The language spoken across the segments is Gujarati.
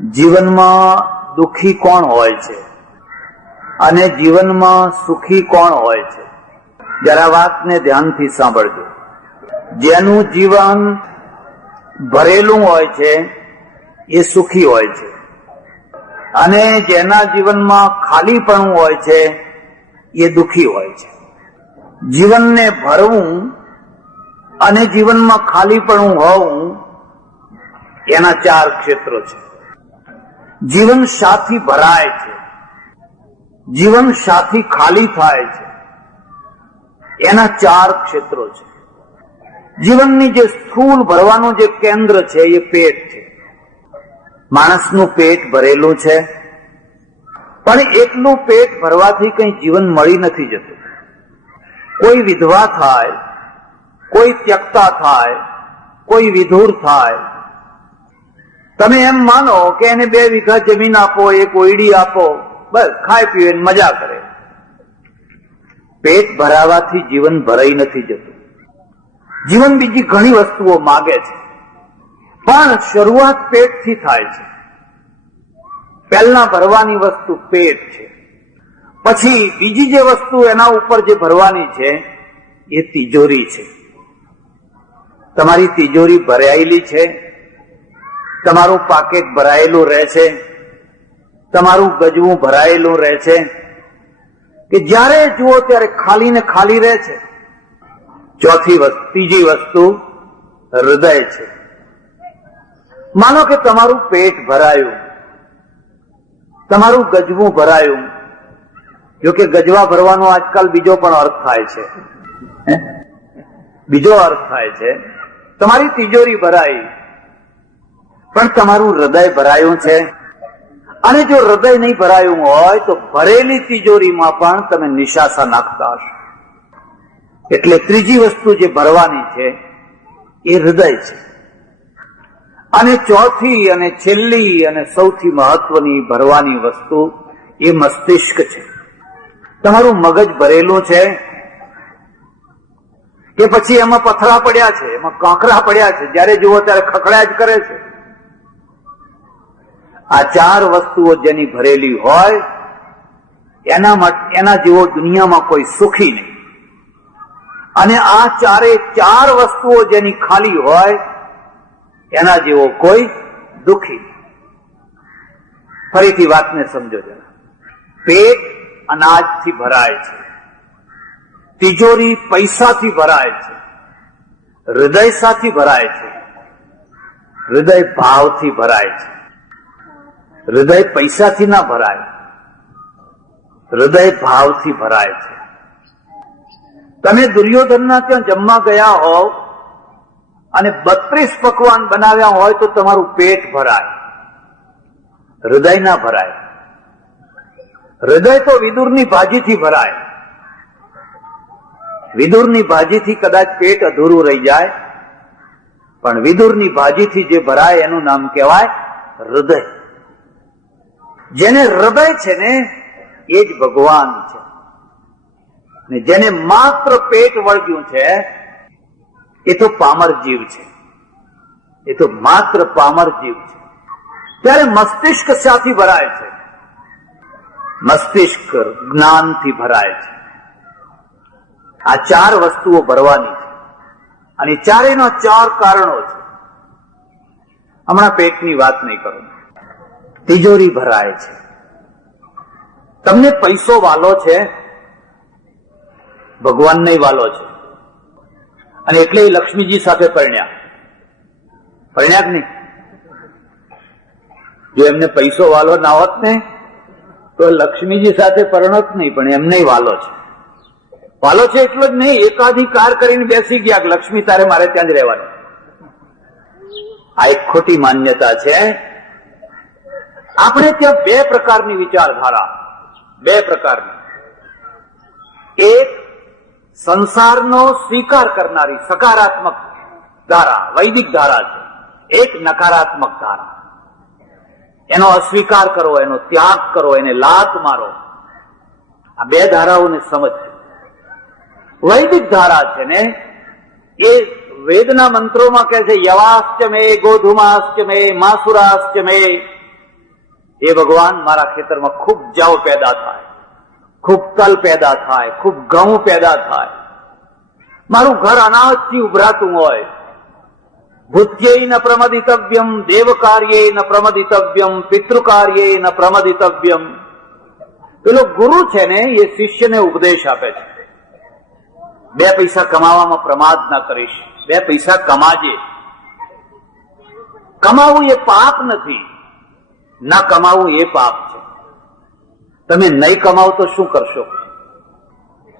જીવનમાં દુઃખી કોણ હોય છે અને જીવનમાં સુખી કોણ હોય છે? જરા વાતને ધ્યાનથી સાંભળજો. જેનું જીવન ભરેલું હોય છે એ સુખી હોય છે, અને જેના જીવનમાં ખાલીપણું હોય છે એ દુઃખી હોય છે. જીવનને ભરવું અને જીવનમાં ખાલીપણું હોવું એના ચાર ક્ષેત્રો છે. જીવન શાથી ભરાય છે, જીવન શાથી ખાલી થાય છે, એના ચાર ક્ષેત્રો છે. જીવનની જે સ્થૂળ ભરવાનું જે કેન્દ્ર છે એ પેટ છે. માણસનું પેટ ભરેલું છે, પણ એટલું પેટ ભરવાથી કઈ જીવન મળી નથી જતું. કોઈ વિધવા થાય, કોઈ ત્યક્તા થાય, કોઈ વિધુર થાય. તમે એમ માનો કે એને 2 વીઘા જમીન આપો, એક ઓયડી આપો, બસ ખાય પીવે મજા કરે. પેટ ભરાવાથી જીવન ભરાઈ નથી જતું. જીવન બીજી ઘણી વસ્તુઓ માગે છે, પણ શરૂઆત પેટથી થાય છે. પહેલા ભરવાની વસ્તુ પેટ છે, પછી બીજી જે વસ્તુ એના ઉપર જે ભરવાની છે એ તિજોરી છે. તમારી તિજોરી ભરાયેલી છે, તમારું પાકેટ ભરાયેલું રહે છે, તમારું ગજવું ભરાયેલું રહે છે, કે જ્યારે જુઓ ત્યારે ખાલી ને ખાલી રહે છે. ત્રીજી વસ્તુ હૃદય છે. માનો કે તમારું પેટ ભરાયું, તમારું ગજવું ભરાયું. જોકે ગજવા ભરવાનો આજકાલ બીજો પણ અર્થ થાય છે, બીજો અર્થ થાય છે. તમારી તિજોરી ભરાઈ, પણ તમારું હૃદય ભરાયું છે. અને જો હૃદય નહીં ભરાયું હોય તો ભરેલી તિજોરીમાં પણ તમે નિશાસા નાખતા હશો. એટલે ત્રીજી વસ્તુ જે ભરવાની છે એ હૃદય છે. અને ચોથી અને છેલ્લી અને સૌથી મહત્વની ભરવાની વસ્તુ એ મસ્તિષ્ક છે. તમારું મગજ ભરેલું છે કે પછી એમાં પથરા પડ્યા છે, એમાં કાંકરા પડ્યા છે, જ્યારે જુઓ ત્યારે ખખડાટ કરે છે. આ ચાર વસ્તુઓ જેની ભરેલી હોય એના જેવો દુનિયામાં કોઈ સુખી નહીં. અને આ ચાર વસ્તુઓ જેની ખાલી હોય એના જેવો કોઈ દુઃખી નહીં. ફરીથી વાતને સમજો જરા. પેટ અનાજથી ભરાય છે, તિજોરી પૈસાથી ભરાય છે, હૃદય સાથી ભરાય છે, હૃદય ભાવથી ભરાય છે. હૃદય પૈસાથી ના ભરાય, હૃદય ભાવથી ભરાય છે. તમે દુર્યોધનના ત્યાં જમવા ગયા હોવ અને 32 પકવાન બનાવ્યા હોય તો તમારું પેટ ભરાય, હૃદય ના ભરાય. હૃદય તો વિદુરની ભાજીથી ભરાય. વિદુરની ભાજીથી કદાચ પેટ અધૂરું રહી જાય, પણ વિદુરની ભાજીથી જે ભરાય એનું નામ કહેવાય હૃદય. જેને હૃદય છે ને એ જ ભગવાન છે. ને જેને માત્ર પેટ વળગ્યું છે એ તો પામર જીવ છે, એ તો માત્ર પામર જીવ છે. ત્યારે મસ્તિષ્ક શાથી ભરાય છે? મસ્તિષ્ક જ્ઞાનથી ભરાય છે. આ ચાર વસ્તુઓ ભરવાની છે, અને ચારેના 4 કારણો છે. હમણાં પેટની વાત નહીં કરું. તિજોરી ભરાય છે. તમને પૈસો વાલો છે, ભગવાનને વાલો છે, અને એટલે લક્ષ્મીજી સાથે પરણ્યા કે નહીં? જો એમને પૈસો વાલો ના હોત ને તો લક્ષ્મીજી સાથે પરણોત નહીં, પણ એમને વાલો છે. વાલો છે એટલો જ નહીં, એકાધિકાર કરીને બેસી ગયા કે લક્ષ્મી તારે મારે ત્યાં જ રહેવાનું. આ એક ખોટી માન્યતા છે. આપણે ત્યાં 2 પ્રકારની વિચારધારા, 2 પ્રકારની. એક સંસારનો સ્વીકાર કરનારી સકારાત્મક ધારા, વૈદિક ધારા છે. એક નકારાત્મક ધારા. એનો અસ્વીકાર કરો, એનો ત્યાગ કરો, એને લાત મારો. આ 2 ધારાઓને સમજ. વૈદિક ધારા છે ને એ વેદના મંત્રોમાં કહે છે યવાશ્ચ મે, ગોધુમાશ્ચ મે, માસુરાશ્ચ મે, હે ભગવાન, મારા ખેતરમાં ખૂબ જવ પેદા થાય, ખૂબ તલ પેદા થાય, ખૂબ ઘઉં પેદા થાય, મારું ઘર અનાજથી ઉભરાતું હોય. ભૂત્યૈ ન પ્રમદિતવ્યમ, દેવ કાર્યે ન પ્રમદિતવ્યમ, પિતૃ કાર્યે ન પ્રમદિતવ્યમ. પેલો ગુરુ છે ને, એ શિષ્યને ઉપદેશ આપે છે, 2 પૈસા કમાવામાં પ્રમાદ ના કરીશ, 2 પૈસા કમાજે. કમાવું એ પાપ નથી, ના કમાવું એ પાપ છે. તમે નહીં કમાવો તો શું કરશો?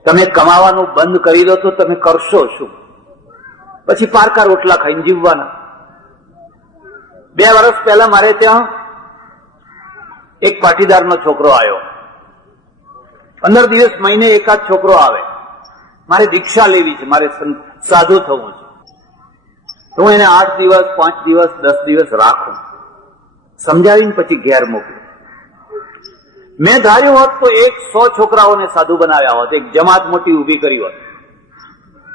તમે કમાવાનું બંધ કરી દો તો તમે કરશો શું? પછી પારકા રોટલા ખાઈને જીવવાના. 2 વર્ષ પહેલા મારે ત્યાં એક પાટીદારનો છોકરો આવ્યો. 15 દિવસ મહિને એકાદ છોકરો આવે. મારે દીક્ષા લેવી છે, મારે સાધુ થવું છે. તો હું એને 8 દિવસ, 5 દિવસ, 10 દિવસ રાખું, સમજાવીને પછી ઘેર મોકલું. મેં ધાર્યું હોત તો 100 છોકરાઓને સાધુ બનાવ્યા હોત, એક જમાત મોટી ઉભી કરી હોત.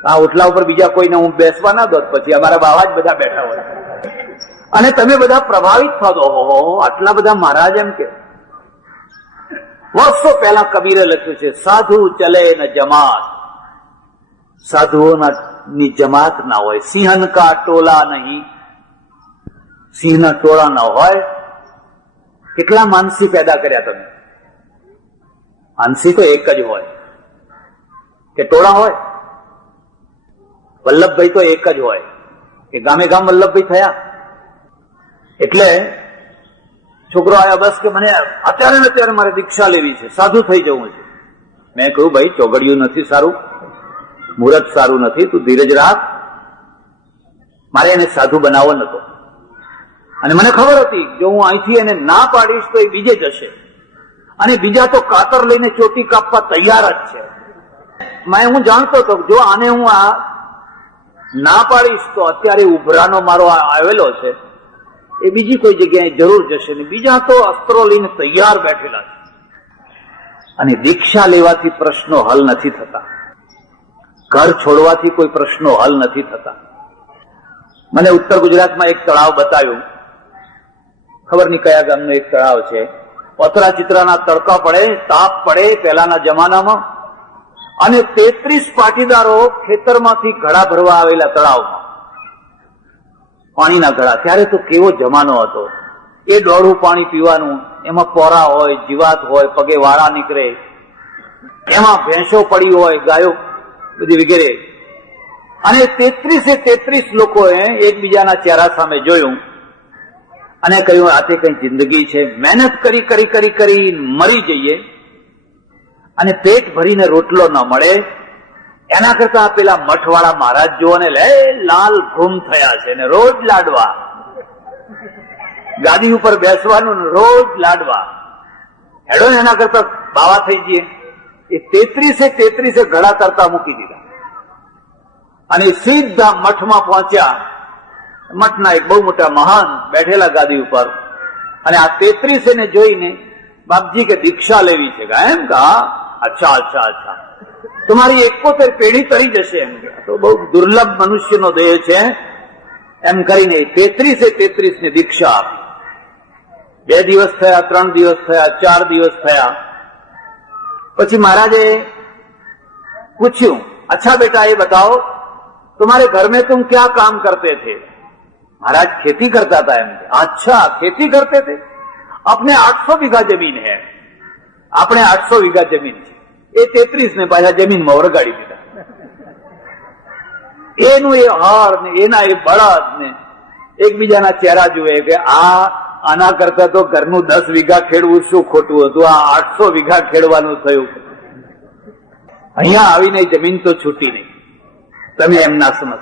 આ ઓટલા ઉપર બીજા કોઈને હું બેસવા ના દોત, પછી અમારા બાવા જ બધા બેઠા હોય અને તમે બધા પ્રભાવિત થતો, ઓહો આટલા બધા મહારાજ. એમ કે વર્ષો પહેલા કબીરે લખ્યું છે, સાધુ ચલે ન જમાત. સાધુઓની જમાત ના હોય, સિંહન કા ટોલા નહીં, સિંહના ટોળા ના હોય. કેટલા માનસી પેદા કર્યા તમે? માનસી તો એક જ હોય કે ટોળા હોય? વલ્લભભાઈ તો એક જ હોય કે ગામે ગામ વલ્લભભાઈ થયા? એટલે છોકરો આવ્યા, બસ કે મને અત્યારે ને અત્યારે મારે દીક્ષા લેવી છે, સાધુ થઈ જવું છે. મેં કહ્યું, ભાઈ ચોઘડિયું નથી સારું, મુહૂર્ત સારું નથી, તું ધીરજ રાખ. મારે એને સાધુ બનાવવો નતો અને મને ખબર હતી જો હું અહીંથી એને ના પાડીશ તો એ બીજે જશે અને બીજા તો કાતર લઈને ચોટી કાપવા તૈયાર જ છે. હું જાણતો હતો જો આને હું આ ના પાડીશ તો અત્યારે ઉભરાનો મારો આવેલો છે એ બીજી કોઈ જગ્યાએ જરૂર જશે ને બીજા તો અસ્ત્રો લઈને તૈયાર બેઠેલા છે. અને દીક્ષા લેવાથી પ્રશ્નો હલ નથી થતા, ઘર છોડવાથી કોઈ પ્રશ્નો હલ નથી થતા. મને ઉત્તર ગુજરાતમાં એક તળાવ બતાવ્યું, ખબર નહીં કયા ગામનું એક તળાવ છે. પતરા ચિત્રાના તડકા પડે, તાપ પડે પહેલાના જમાનામાં, અને 33 પાટીદારો ખેતરમાંથી ઘડા ભરવા આવેલા તળાવમાં, પાણીના ઘડા. ત્યારે તો કેવો જમાનો હતો, એ ડોળું પાણી પીવાનું, એમાં પોરા હોય, જીવાત હોય, પગે વાળા નીકળે, એમાં ભેંસો પડી હોય, ગાયો બધી વગેરે. અને 33 લોકોએ એકબીજાના ચહેરા સામે જોયું અને કહ્યું, આ તે કઈ જિંદગી છે? મહેનત કરી કરી કરી કરી મરી જઈએ અને પેટ ભરીને રોટલો ન મળે, એના કરતા પેલા મઠવાળા મહારાજ જો ને લે લાલ ઘૂમ થયા છે ને રોજ લાડવા, ગાદી ઉપર બેસવાનું રોજ લાડવા, હેડો ને એના કરતા બાવા થઈ જઈએ. એ 33 ઘડા તરતા મૂકી દીધા અને સીધા મઠમાં પહોંચ્યા. મઠના એક બહુ મોટા મહાન બેઠેલા ગાદી ઉપર, અને આ 33 ને જોઈને, બાપજી કે દીક્ષા લેવી છે? એમ કે અચ્છા અચ્છા અચ્છા, તમારી 71 પેઢી તરી જશે. એમ કે તો બહુ દુર્લભ મનુષ્યનો દેહ છે. એમ કરીને 33 ને દીક્ષા આપી. 2 દિવસ થયા, 3 દિવસ થયા, 4 દિવસ થયા. પછી મહારાજે પૂછ્યું, अच्छा बेटा ये बताओ तुम्हारे घर में तुम क्या काम करते थे? महाराज खेती करता था. एम अच्छा खेती करते थे? अपने 800 વીઘા જમીન હે, આપણે 800 વીઘા જમીન છે. એ 33 ને પાછા જમીનમાં વળગાડી દીધા. એનું એ હળ ને એના એ બળદ ને એકબીજાના ચહેરા જુએ કે આના કરતા તો ઘરનું 10 વીઘા ખેડવું શું ખોટું હતું, આ 800 વીઘા ખેડવાનું થયું. અહીંયા આવીને જમીન તો છૂટી નહીં. તમે એમ ના સમજ,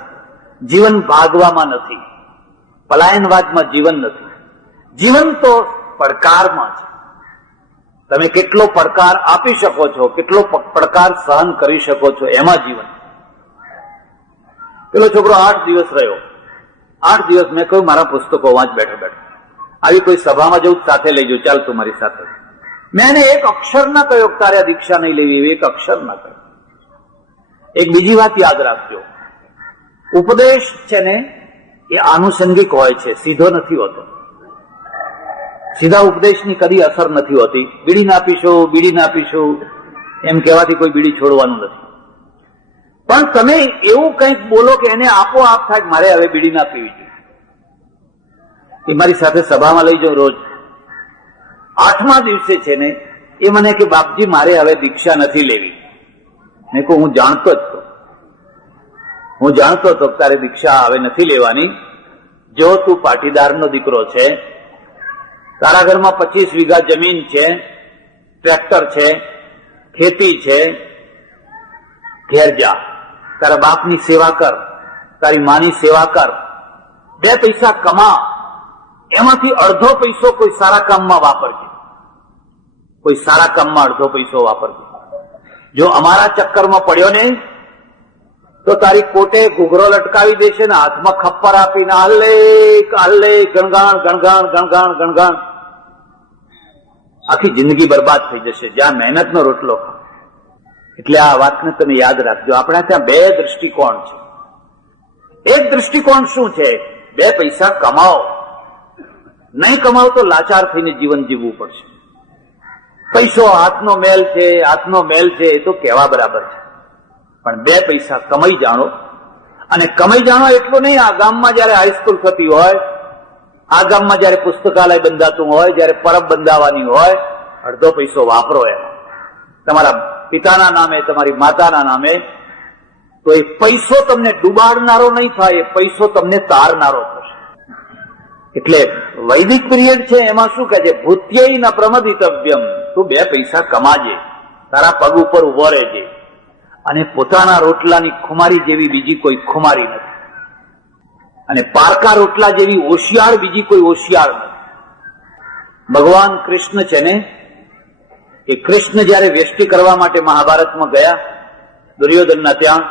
જીવન ભાગવામાં નથી, પલાયનવાદમાં જીવન નથી. જીવન તો પડકારમાં છે. તમે કેટલો પડકાર આપી શકો છો, કેટલો પડકાર સહન કરી શકો છો, એમાં જીવન. પેલો છોકરો 8 દિવસ રહ્યો. 8 દિવસ મેં કહ્યું મારા પુસ્તકો વાંચ બેઠો બેઠો, આવી કોઈ સભામાં જવું સાથે લઈ જાઉં, ચાલ તું મારી સાથે. મેં એને એક અક્ષર ના કહ્યો તારે દીક્ષા નહીં લેવી, એવી એક અક્ષર ના કહ્યો. એક બીજી વાત યાદ રાખજો, ઉપદેશ છે ને એ આનુષંગિક હોય છે, સીધો નથી હોતો. સીધા ઉપદેશની કદી અસર નથી હોતી. બીડી ના પીશું, બીડી ના પીશું એમ કહેવાથી કોઈ બીડી છોડવાનું નથી. પણ તમે એવું કંઈક બોલો કે એને આપોઆપ થાય કે મારે હવે બીડી ના પીવી જોઈએ. એ મારી સાથે સભામાં લઈ જાઉં રોજ. 8મા દિવસે છે ને એ મને કે બાપજી મારે હવે દીક્ષા નથી લેવી. મેં કહું હું જાણતો હતો તારે દીક્ષા હવે નથી લેવાની. જો તું પાટીદારનો દીકરો છે, તારા ઘરમાં 25 વીઘા જમીન છે, ટ્રેક્ટર છે, ખેતી છે, ઘેર જા, તારા બાપની સેવા કર, તારી માની સેવા કર, 2 પૈસા કમા, એમાંથી અડધો પૈસો કોઈ સારા કામમાં વાપરજે. કોઈ સારા કામમાં અડધો પૈસો વાપરજે. જો અમારા ચક્કરમાં પડ્યો ને તો તારી કોટે ઘૂઘરો લટકાવી દેશે ને હાથમાં ખપ્પર આપીને હલ્લે ગણગાણ ગણગાણ ગણગાણ ગણગાણ, આખી જિંદગી બરબાદ થઈ જશે જ્યાં મહેનતનો રોટલો ખાવ. એટલે આ વાતને તમે યાદ રાખજો. આપણા ત્યાં 2 દ્રષ્ટિકોણ છે. એક દ્રષ્ટિકોણ શું છે? 2 પૈસા કમાઓ, નહીં કમાઓ તો લાચાર થઈને જીવન જીવવું પડશે. પૈસો હાથનો મેલ છે એ તો કહેવા બરાબર છે, પણ 2 પૈસા કમાઈ જાણો. અને કમાઈ જાણો એટલું નહીં, આ ગામમાં જયારે હાઈસ્કૂલ થતી હોય, આ ગામમાં જયારે પુસ્તકાલય બંધાતું હોય, જયારે પરબ બંધાવાની હોય, અડધો પૈસો વાપરો એમાં તમારા પિતાના નામે, તમારી માતાના નામે. તો એ પૈસો તમને ડૂબાડનારો નહીં થાય, એ પૈસો તમને તારનારો થશે. એટલે વૈદિક પીરિયડ છે એમાં શું કહે છે? ભૂત્યૈ ન પ્રમદિતવ્યમ. તું 2 પૈસા કમાજે, તારા પગ ઉપર ઉભો રહેજે. અને પોતાના રોટલાની ખુમારી જેવી બીજી કોઈ ખુમારી નથી, અને પારકા રોટલા જેવી હોશિયાર બીજી કોઈ હોશિયાર નથી. ભગવાન કૃષ્ણ છે ને, એ કૃષ્ણ જયારે વેષ્ટિ કરવા માટે મહાભારતમાં ગયા, દુર્યોધનના ત્યાં,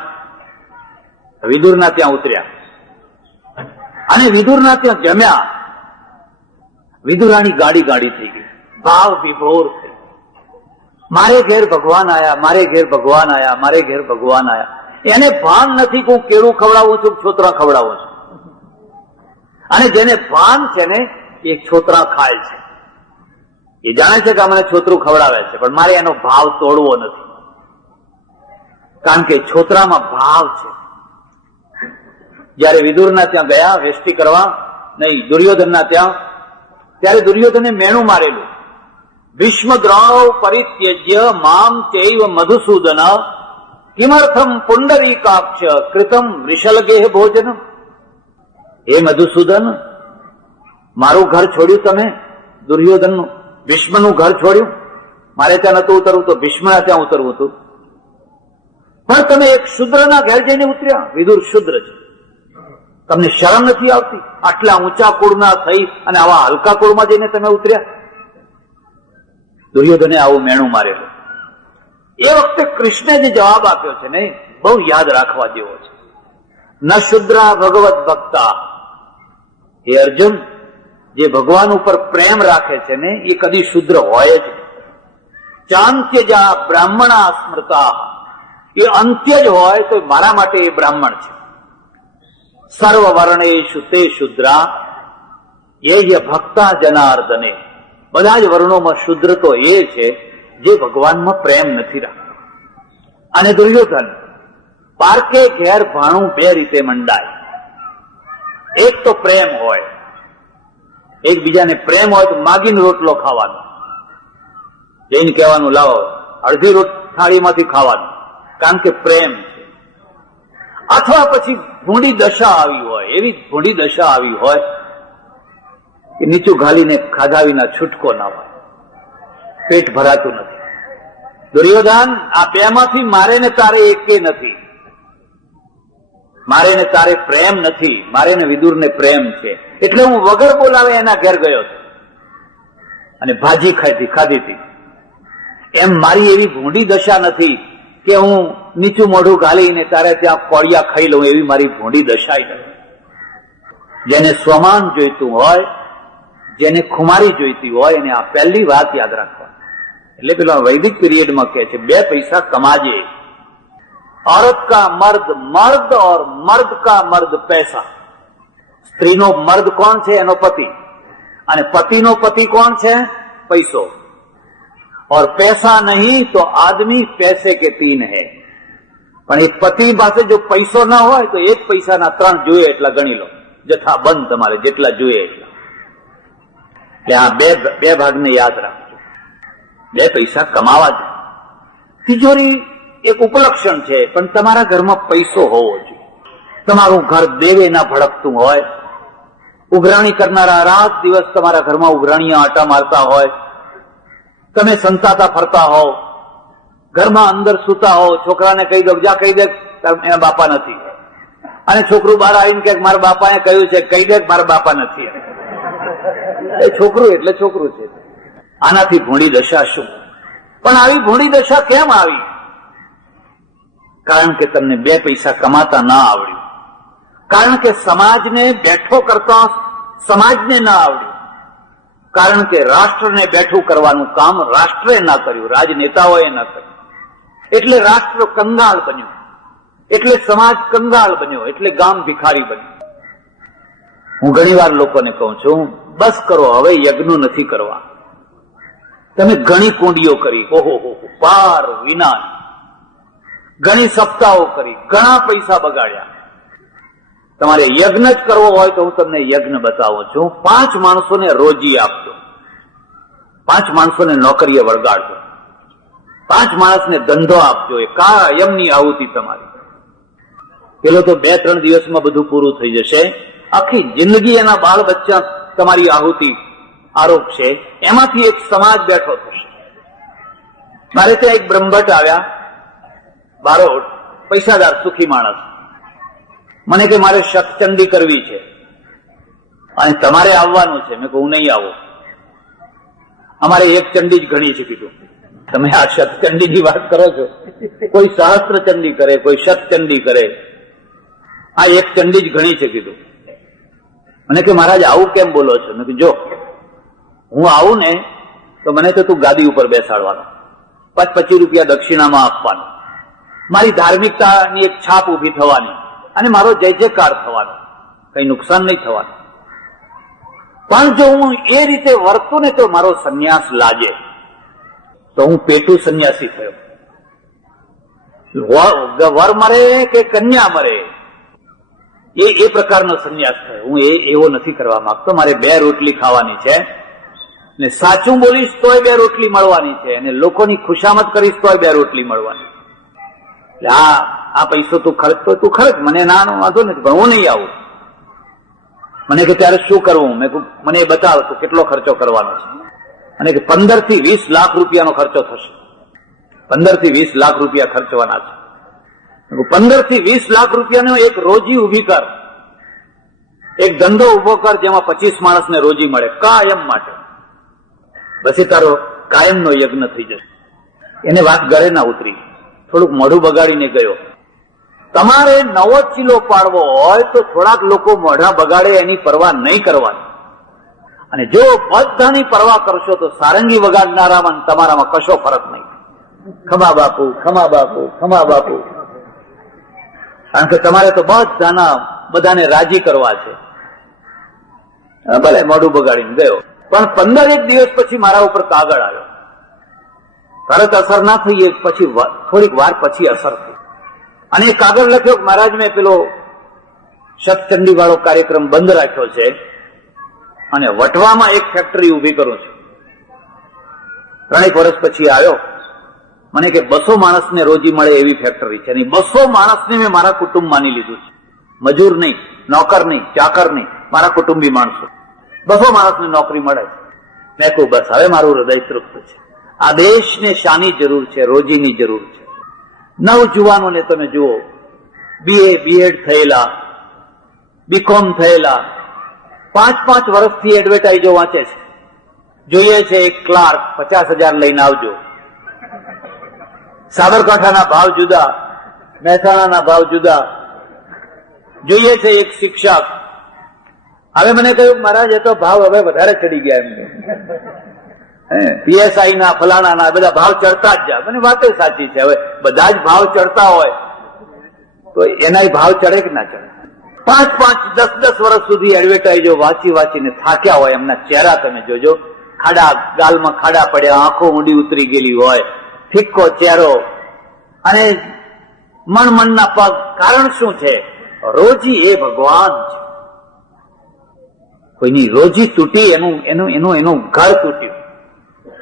વિદુરના ત્યાં ઉતર્યા અને વિદુરના ત્યાં જમ્યા. વિદુરાની ગાડી થઈ ગઈ, ભાવ વિભોર થઈ. મારે ઘેર ભગવાન આયા, મારે ઘેર ભગવાન આયા, મારે ઘેર ભગવાન આયા. એને ભાન નથી કે હું કેળું ખવડાવું છું, છોતરા ખવડાવું છું. અને જેને ભાન છે ને એ છોતરા ખાય છે. એ જાણે છે કે મને છોતરું ખવડાવે છે, પણ મારે એનો ભાવ તોડવો નથી, કારણ કે છોતરામાં ભાવ છે. જયારે વિદુરના ત્યાં ગયા વેષ્ટિ કરવા, નહીં દુર્યોધનના ત્યાં, ત્યારે દુર્યોધને મેણું મારેલું, ભીષ્મ દ્રોણો પરિત્યજ્ય મામ ચૈવ મધુસૂદન કિમર્થમ પુંડરીકાક્ષ કૃતમ વૃષલગેહ ભોજન. હે મધુસૂદન, મારું ઘર છોડ્યું તમે, દુર્યોધનનું, ભીષ્મનું ઘર છોડ્યું. મારે ત્યાં નતું ઉતરવું તો ભીષ્મના ત્યાં ઉતરવું હતું, પણ તમે એક શુદ્રના ઘેર જઈને ઉતર્યા. વિદુર શુદ્ર છે, તમને શરમ નથી આવતી? આટલા ઊંચા કુળના થઈ અને આવા હલકા કુળમાં જઈને તમે ઉતર્યા. દુર્યોધને આવું મેણું મારેલું. એ વખતે કૃષ્ણે જે જવાબ આપ્યો છે ને, બહુ યાદ રાખવા જેવો છે. ન શુદ્રા ભગવત ભક્તા. હે અર્જુન, જે ભગવાન ઉપર પ્રેમ રાખે છે ને એ કદી શુદ્ર હોય જ. ચાંત્યજા બ્રાહ્મણા સ્મૃતા. એ અંત્ય જ હોય તો મારા માટે એ બ્રાહ્મણ છે. સર્વ વર્ણેષુ તે શુદ્રા એ ભક્તા જનાર્દને. બધા જ વર્ણોમાં શુદ્ર તો એ છે જે ભગવાનમાં પ્રેમ નથી રાખતા. અને દુર્યોધન પારકે ઘેર ભાણું 2 રીતે મંડાય. એક તો પ્રેમ હોય, એકબીજાને પ્રેમ હોય તો માગીને રોટલો ખાવાનો, જઈને કહેવાનું લાવો અડધી થાળીમાંથી ખાવાનું, કારણ કે પ્રેમ છે. અથવા પછી ભૂંડી દશા આવી હોય, એવી ભૂંડી દશા આવી હોય કે નીચું ઘાલીને ખાધા વિના છૂટકો ના હોય, પેટ ભરાતું નથી. દુર્યોધન, આ 2 માંથી મારે ને તારે એકે નથી. મારે ને તારે પ્રેમ નથી, મારે ને વિદુરને પ્રેમ છે. એટલે હું વગર બોલાવે એના ઘેર ગયો હતો અને ભાજી ખાધી હતી. એમ મારી એવી ભૂંડી દશા નથી કે હું નીચું મોઢું ગાલીને તારે ત્યાં કોળિયા ખાઈ લઉં, એવી મારી ભૂંડી દશા નથી. જેને સ્વમાન જોઈતું હોય, જેને ખુમારી જોઈતી હોય, એને આ પહેલી વાત યાદ રાખવા. એટલે પેલા વૈદિક પીરિયડમાં કહે છે 2 પૈસા કમાજે. औरत का मर्द मर्द और मर्द का मर्द पैसा. સ્ત્રીનો મર્દ કોણ છે? એનો પતિ. અને પતિનો પતિ કોણ છે? પૈસો. और पैसा नहीं तो आदमी पैसे के तीन है. પણ એક પતિ પાસે જો પૈસો ના હોય તો એક પૈસાના ત્રણ જોઈએ એટલા ગણી લો, જથ્થા બંધ, તમારે જેટલા જોઈએ એટલા. એટલે આ બે ભાગને યાદ રાખજો. બે પૈસા કમાવા જ. તિજોરી એક ઉપલક્ષણ છે, પણ તમારા ઘરમાં પૈસો હોવો જોઈએ. તમારું ઘર દેવે ના ભડકતું હોય, ઉઘરાણી કરનારા રાત દિવસ તમારા ઘરમાં ઉઘરાણીયા આટા મારતા હોય, તમે સંતાતા ફરતા હોવ, ઘરમાં અંદર સૂતા હોવ, છોકરાને કહી દો જા કહી દે એના બાપા નથી, અને છોકરું બહાર આવીને કે મારા બાપાએ કહ્યું છે કહી દે મારા બાપા નથી. એ છોકરું એટલે છોકરું છે. આનાથી ભૂંડી દશા શું? પણ આવી ભૂંડી દશા કેમ આવી? કારણ કે તમને બે પૈસા કમાતા ના આવડ્યું. કારણ કે સમાજને બેઠો કરતા સમાજને ના આવડ્યું. કારણ કે રાષ્ટ્રને બેઠું કરવાનું કામ રાષ્ટ્રે ના કર્યું, રાજનેતાઓએ ના કર્યું. એટલે રાષ્ટ્ર કંગાળ બન્યું, એટલે સમાજ કંગાળ બન્યો, એટલે ગામ ભિખારી બન્યું. હું ઘણી વાર લોકોને કહું છું, બસ કરો, હવે યજ્ઞો નથી કરવા. તમે ઘણી કુંડીઓ કરી, ઓહો પાર વિના, ઘણી સપ્તાહો કરી, ઘણા પૈસા બગાડ્યા. તમારે યજ્ઞ જ કરવો હોય તો હું તમને યજ્ઞ બતાવું છું. 5 માણસોને રોજી આપજો, 5 માણસોને નોકરીએ વળગાડજો, 5 માણસને ધંધો આપજો. એ કાયમની આહુતિ તમારી. પેલો તો 2-3 દિવસમાં બધું પૂરું થઈ જશે. આખી જિંદગી એના બાળ બચ્ચા તમારી આહુતિ આરોપ છે. એમાંથી એક સમાજ બેઠો થશે. મારે ત્યાં એક બ્રહ્મભટ્ટ આવ્યા, બારોટ, પૈસાદાર સુખી માણસ. મને કે મારે શતચંડી કરવી છે અને તમારે આવવાનું છે. મેં કહું હું નહીં આવું, અમારે એક ચંડી જ ઘણી છે. કીધું તમે આ શતચંડીની વાત કરો છો? કોઈ સહસ્ત્ર ચંડી કરે, કોઈ શતચંડી કરે, આ એક ચંડી જ ઘણી છે. કીધું મને કે મહારાજ આવું કેમ બોલો છો? મેં કીધું જો હું આવું ને તો મને તો તું ગાદી ઉપર બેસાડવાનો, 25 રૂપિયા દક્ષિણામાં આપવાનો, મારી ધાર્મિકતાની એક છાપ ઉભી થવાની અને મારો જય જયકાર થવાનો, કઈ નુકસાન નહીં થવાનું. પણ જો હું એ રીતે વર્તું ને તો મારો સંન્યાસ લાગે. તો હું પેટું સંન્યાસી થયો. વર મરે કે કન્યા મરે એ પ્રકારનો સંન્યાસ થયો. હું એવો નથી કરવા માંગતો. મારે 2 રોટલી ખાવાની છે ને સાચું બોલીશ તોય 2 રોટલી મળવાની છે, અને લોકોની ખુશામત કરીશ તોય 2 રોટલી મળવાની. એટલે આ પૈસો તું ખર્ચતો તું ખર્ચ, મને નાનો વાંધો નથી, પણ હું નહીં આવું. મને કે ત્યારે શું કરવું? મેં કહ્યું મને એ બતાવ તું કેટલો ખર્ચો કરવાનો છે. અને કે 15 થી 20 લાખ રૂપિયાનો ખર્ચો થશે. 15 થી 20 લાખ રૂપિયા ખર્ચવાના છે. 15 થી 20 લાખ રૂપિયાનો એક રોજી ઉભી કર, એક ધંધો ઉભો કર જેમાં 25 માણસને રોજી મળે કાયમ માટે. પછી તારો કાયમનો યજ્ઞ થઈ જશે. એને વાત ગળે ના ઉતરી, થોડુંક મોઢું બગાડીને ગયો. તમારે નવો ચીલો પાડવો હોય તો થોડાક લોકો મોઢા બગાડે એની પરવા નહીં કરવાની. અને જો બધાની પરવા કરશો તો સારંગી વગાડનારામાં તમારામાં કશો ફરક નહીં. ખમા બાપુ, ખમા બાપુ, ખમા બાપુ. કારણ કે તમારે તો બધાને રાજી કરવા છે. ભલે મોઢું બગાડીને ગયો, પણ 15 દિવસ પછી મારા ઉપર કાગળ આવ્યો. તરત અસર ના થઈ, પછી થોડીક વાર પછી અસર થઈ. અને એ કાગળ લખ્યો મહારાજ મેં પેલો શતચંડી વાળો કાર્યક્રમ બંધ રાખ્યો છે અને વટવામાં એક ફેક્ટરી ઉભી કરું છું. 3 વર્ષ પછી આવ્યો, મને કે 200 માણસને રોજી મળે એવી ફેક્ટરી છે. અને 200 માણસને મેં મારા કુટુંબ માની લીધું છે. મજૂર નહીં, નોકર નહીં, ચાકર નહીં, મારા કુટુંબી માણસો. 200 માણસને નોકરી મળે. મેં કહું બસ હવે મારું હૃદય તૃપ્ત છે. આ દેશને શાની જરૂર છે? રોજીની જરૂર છે. નવજુવાનોને તમે જુઓ, BA BEd થયેલા, BCom થયેલા, 5-5 વર્ષથી એડવર્ટાઇઝો વાંચે છે. જોઈએ છે એક ક્લાર્ક 50,000 લઈને આવજો. સાબરકાંઠાના ભાવ જુદા, મહેસાણાના ભાવ જુદા. જોઈએ છે એક શિક્ષક. હવે મને કહ્યું મહારાજ એ તો ભાવ હવે વધારે ચડી ગયા. એમ PSI ના ફલાણા ના બધા ભાવ ચડતા જ જાય. મને વાત સાચી છે. હવે બધા જ ભાવ ચડતા હોય તો એના ભાવ ચડે કે ના ચડે? 5-5, 10-10 વર્ષ સુધી એડવર્ટાઇઝો વાંચી વાંચીને થાક્યા હોય એમના ચહેરા તમે જોજો, ખાડા, ગાલમાં ખાડા પડ્યા, આંખો ઊંડી ઉતરી ગયેલી હોય, ફિક્કો ચહેરો અને મણમણના પગ. કારણ શું છે? રોજી એ ભગવાન છે. કોઈની રોજી તૂટી, એનું ઘર તૂટ્યું.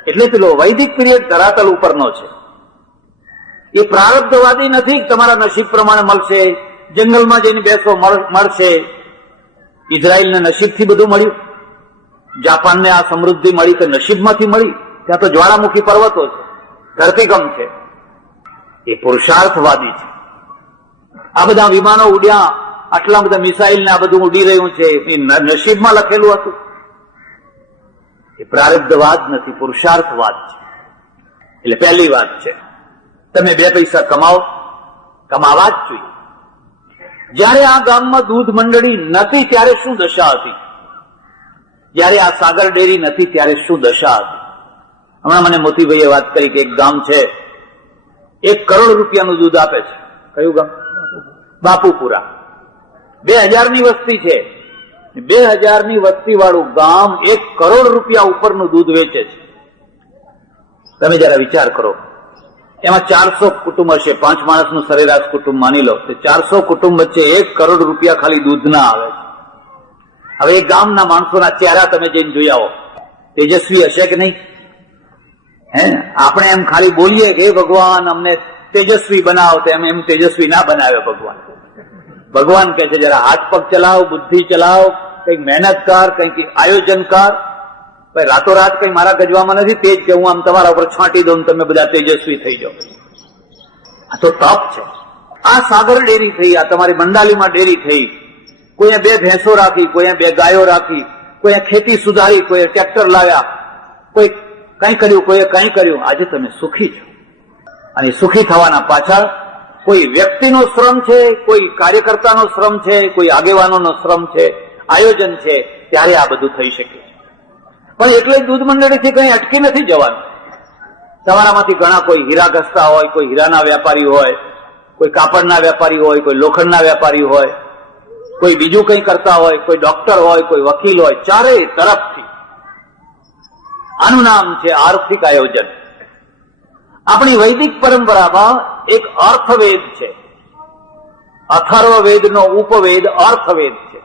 એટલે પેલો વૈદિક પીરિયડ ધરાતલ ઉપરનો છે. એ પ્રારબ્ધવાદી નથી. તમારા નસીબ પ્રમાણે મળશે, જંગલમાં જઈને બેસો મળશે. ઇઝરાયલને નસીબથી બધું મળ્યું, જાપાનને આ સમૃદ્ધિ મળી તો નસીબમાંથી મળી. ત્યાં તો જ્વાળામુખી પર્વતો છે, ધરતીકંપ છે. એ પુરુષાર્થવાદી છે. આ બધા વિમાનો ઉડ્યા, આટલા બધા મિસાઇલ ને આ બધું ઉડી રહ્યું છે, એ નસીબમાં લખેલું હતું? એ પ્રારબ્ધવાદ નથી, પુરુષાર્થવાદ છે. એટલે પહેલી વાત છે, તમે 2 પૈસા કમાવો, કમાવા જ જોઈએ. જયારે આ ગામમાં દૂધ મંડળી નથી ત્યારે શું દશા હતી? જયારે આ સાગર ડેરી નથી ત્યારે શું દશા હતી? હમણાં મને મોતીભાઈએ વાત કરી કે એક ગામ છે, 1 કરોડ રૂપિયાનું દૂધ આપે છે. કયું ગામ? બાપુપુરા. 2000 ની વસ્તી છે. 2000 ની વસ્તી વાળું ગામ 1 કરોડ રૂપિયા ઉપરનું દૂધ વેચે છે. તમે જરા વિચાર કરો, એમાં 400 કુટુંબ હશે, 5 માણસનું સરેરાશ કુટુંબ માની લો. 400 કુટુંબ વચ્ચે 1 કરોડ રૂપિયા ખાલી દૂધના આવે છે. હવે એ ગામના માણસોના ચહેરા તમે જઈને જોઈ આવો, તેજસ્વી હશે કે નહીં? હે, આપણે એમ ખાલી બોલીએ કે ભગવાન અમને તેજસ્વી બનાવો, તો એમ તેજસ્વી ના બનાવે ભગવાન. ભગવાન કહે છે જરા હાથ પગ ચલાવો, બુદ્ધિ ચલાવો, કંઈક મહેનત કર, કંઈક આયોજન કર. ભાઈ રાતોરાત કઈ મારા ગજવામાં નથી તેજ કે હું આમ તમારા ઉપર છાંટી દઉં તમે બધા તેજસ્વી થઈ જાઓ. આ તો તપ છે. આ સાગર ડેરી થઈ, આ તમારી મંડાલીમાં ડેરી થઈ. કોઈએ 2 ભેંસો રાખી, કોઈએ 2 ગાયો રાખી, કોઈએ ખેતી સુધારી, કોઈએ ટ્રેક્ટર લાવ્યા, કોઈ કંઈ કર્યું, કોઈએ કંઈ કર્યું. આજે તમે સુખી છો. અને સુખી થવાના પાછળ કોઈ વ્યક્તિનો શ્રમ છે, કોઈ કાર્યકર્તાનો શ્રમ છે, કોઈ આગેવાનોનો શ્રમ છે, આયોજન છે, ત્યારે આ બધું થઈ શકે. પણ એટલે દૂધ મંડળીથી કંઈ અટકી નથી જવાનું. તમારામાંથી ઘણા કોઈ હીરા ઘસતા હોય, કોઈ હીરાના વેપારી હોય, કોઈ કાપડના વેપારી હોય, કોઈ લોખંડના વેપારી હોય, કોઈ બીજું કંઈ કરતા હોય, કોઈ ડોક્ટર હોય, કોઈ વકીલ હોય. ચારેય તરફથી આનું નામ છે આર્થિક આયોજન. આપણી વૈદિક પરંપરામાં એક અર્થવેદ છે. અથર્વવેદનો ઉપવેદ અર્થવેદ છે.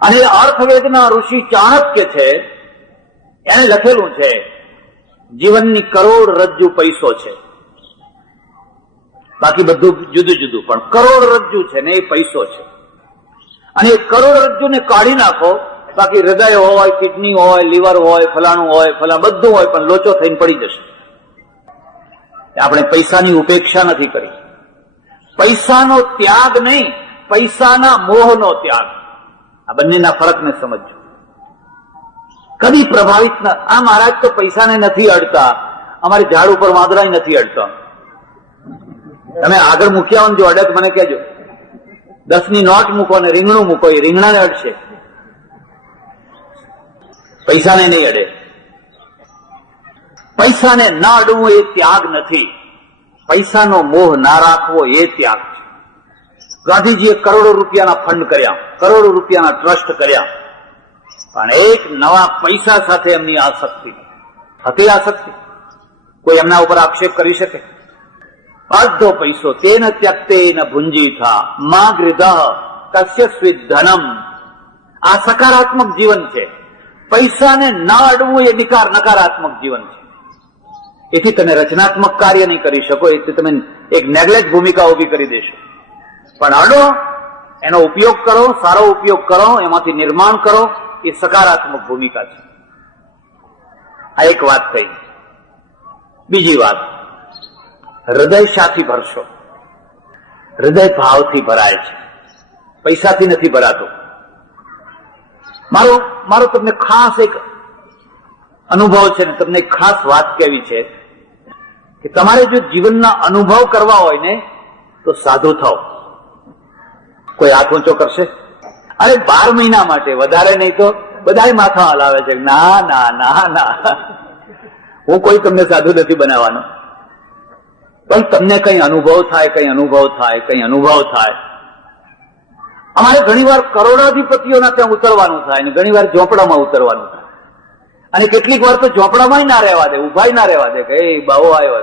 અને અર્થવેદના ઋષિ ચાણક્ય છે, એને લખેલું છે જીવનની કરોડરજ્જુ પૈસો છે. બાકી બધું જુદું જુદું, પણ કરોડરજ્જુ છે ને એ પૈસો છે. અને એ કરોડરજ્જુને કાઢી નાખો, બાકી હૃદય હોય, કિડની હોય, લીવર હોય, ફલાણું હોય, બધું હોય, પણ લોચો થઈને પડી જશે. આપણે પૈસાની ઉપેક્ષા નથી કરી. પૈસાનો ત્યાગ નહીં, પૈસાના મોહનો ત્યાગ. આ બંનેના ફરકને સમજજો. કદી પ્રભાવિત ના. આ મહારાજ તો પૈસાને નથી અડતા, અમારી ઝાડ ઉપર વાંદરા નથી અડતા. તમે આગળ મૂક્યા જો અડે તો મને કહેજો. 10 ની નોટ મૂકો ને રીંગણું મૂકો, એ રીંગણાને અડશે, પૈસાને નહીં અડે. પૈસાને ના અડવું એ ત્યાગ નથી. પૈસાનો મોહ ના રાખવો એ ત્યાગ છે. ગાંધીજીએ કરોડો રૂપિયાના ફંડ કર્યા, કરોડો રૂપિયાના ટ્રસ્ટ કર્યા, પણ એક નવા પૈસા સાથે એમની આસક્તિ હતી. આસક્તિ કોઈ એમના ઉપર આક્ષેપ કરી શકે? અડધો પૈસો તેન ત્યક્તે ન ભુંજી થા મા ગૃધ કસ્ય સ્વિત ધનમ. આ સકારાત્મક જીવન છે. પૈસાને ના અડવું એ નકારાત્મક જીવન છે. એથી તમે રચનાત્મક કાર્ય નહીં કરી શકો, એથી તમે એક નેગ્લેક્ટ ભૂમિકા ઉભી કરી દેશો. પણ અડો, એનો ઉપયોગ કરો, સારો ઉપયોગ કરો, એમાંથી નિર્માણ કરો, એ સકારાત્મક ભૂમિકા છે. આ એક વાત થઈ. બીજી વાત, હૃદય શાથી ભરશો? હૃદય ભાવથી ભરાય છે, પૈસાથી નથી ભરાતો. મારો તમને ખાસ એક અનુભવ છે ને તમને ખાસ વાત કહેવી છે કે તમારે જો જીવનના અનુભવ કરવા હોય ને તો સાધુ થાઓ. કોઈ હાથ ઊંચો કરશે? અરે 12 મહિના માટે, વધારે નહીં તો બધા માથા હલાવે છે. ના ના ના ના, હું કોઈ તમને સાધુ નથી બનાવવાનો, પણ તમને કઈ અનુભવ થાય, કઈ અનુભવ થાય, કઈ અનુભવ થાય. અમારે ઘણી વાર કરોડાધિપતિઓના ત્યાં ઉતરવાનું થાય, અને ઘણી વાર ઝોપડામાં ઉતરવાનું થાય, અને કેટલીક વાર તો ઝોપડામાં ના રહેવા દે, ઉભાઈ ના રહેવા દે કે એ બાવો આવ્યો.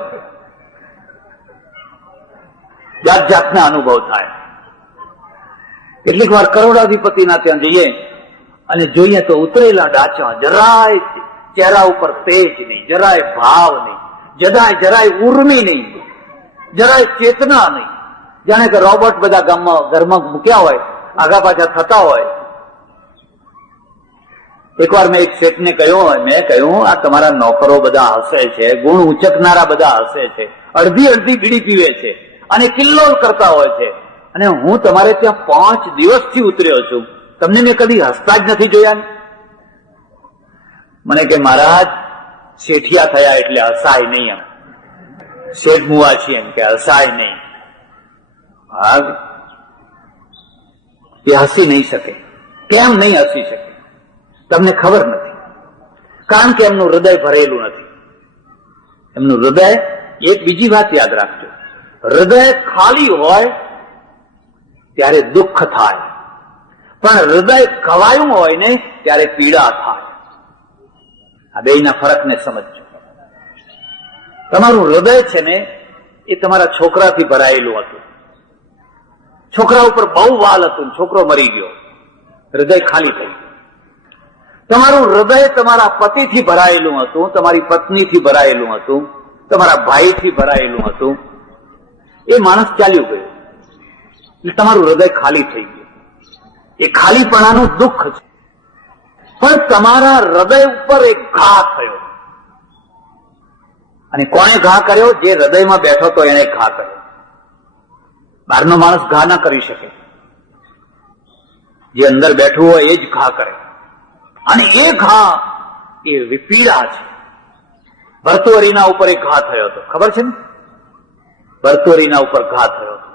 જાત જાતના અનુભવ થાય. કેટલીક વાર કરોડાધિપતિના ત્યાં જઈએ અને જોઈએ તો ઉતરેલા ડાચા, જરાય ચહેરા ઉપર તેજ નહીં, જરાય ભાવ નહીં, જરાય ઉર્મી નહીં, જરાય ચેતના નહીં, જાણે કે રોબોટ બધા ઘરમાં મૂક્યા હોય, આગા પાછા થતા હોય. એકવાર મેં એક શેઠને મેં કહ્યું આ તમારા નોકરો બધા હસે છે, ગુણ ઉચકનારા બધા હસે છે, અડધી બીડી પીવે છે અને કિલ્લોલ કરતા હોય છે, અને હું તમારે ત્યાં 5 દિવસથી ઉતર્યો છું, તમને મેં કદી હસતા જ નથી જોયા. મને કે મહારાજ શેઠિયા થયા એટલે હસાય નહીં, એમ શેઠ મુવા છીએ એમ કે હસાય નહીં. એ હસી નહીં શકે. કેમ નહીં હસી શકે તમને ખબર નથી, કારણ કે એમનું હૃદય ભરેલું નથી. એમનું હૃદય, એક બીજી વાત યાદ રાખજો, હૃદય ખાલી હોય ત્યારે દુઃખ થાય, પણ હૃદય ખવાયું હોય ને ત્યારે પીડા થાય. આ બેયના ફરકને સમજજો. તમારું હૃદય છે ને એ તમારા છોકરાથી ભરાયેલું હતું, છોકરા ઉપર બહુ વાલ હતું, છોકરો મરી ગયો, હૃદય ખાલી થઈ ગયું. તમારું હૃદય તમારા પતિથી ભરાયેલું હતું, તમારી પત્નીથી ભરાયેલું હતું, તમારા ભાઈથી ભરાયેલું હતું, એ માણસ ચાલ્યું ગયું એટલે તમારું હૃદય ખાલી થઈ ગયું. એ ખાલીપણાનું દુઃખ છે. પણ તમારા હૃદય ઉપર એક ઘા થયો, અને કોણે ઘા કર્યો? જે હૃદયમાં બેઠો તો એને ઘા કર્યો. બહારનો માણસ ઘા ના કરી શકે, જે અંદર બેઠું હોય એ જ ઘા કરે. અને એ ઘા એ પીડા છે. ભર્તુહરીના ઉપર એક ઘા થયો હતો, ખબર છે ને? ભર્તુહરીના ઉપર ઘા થયો હતો,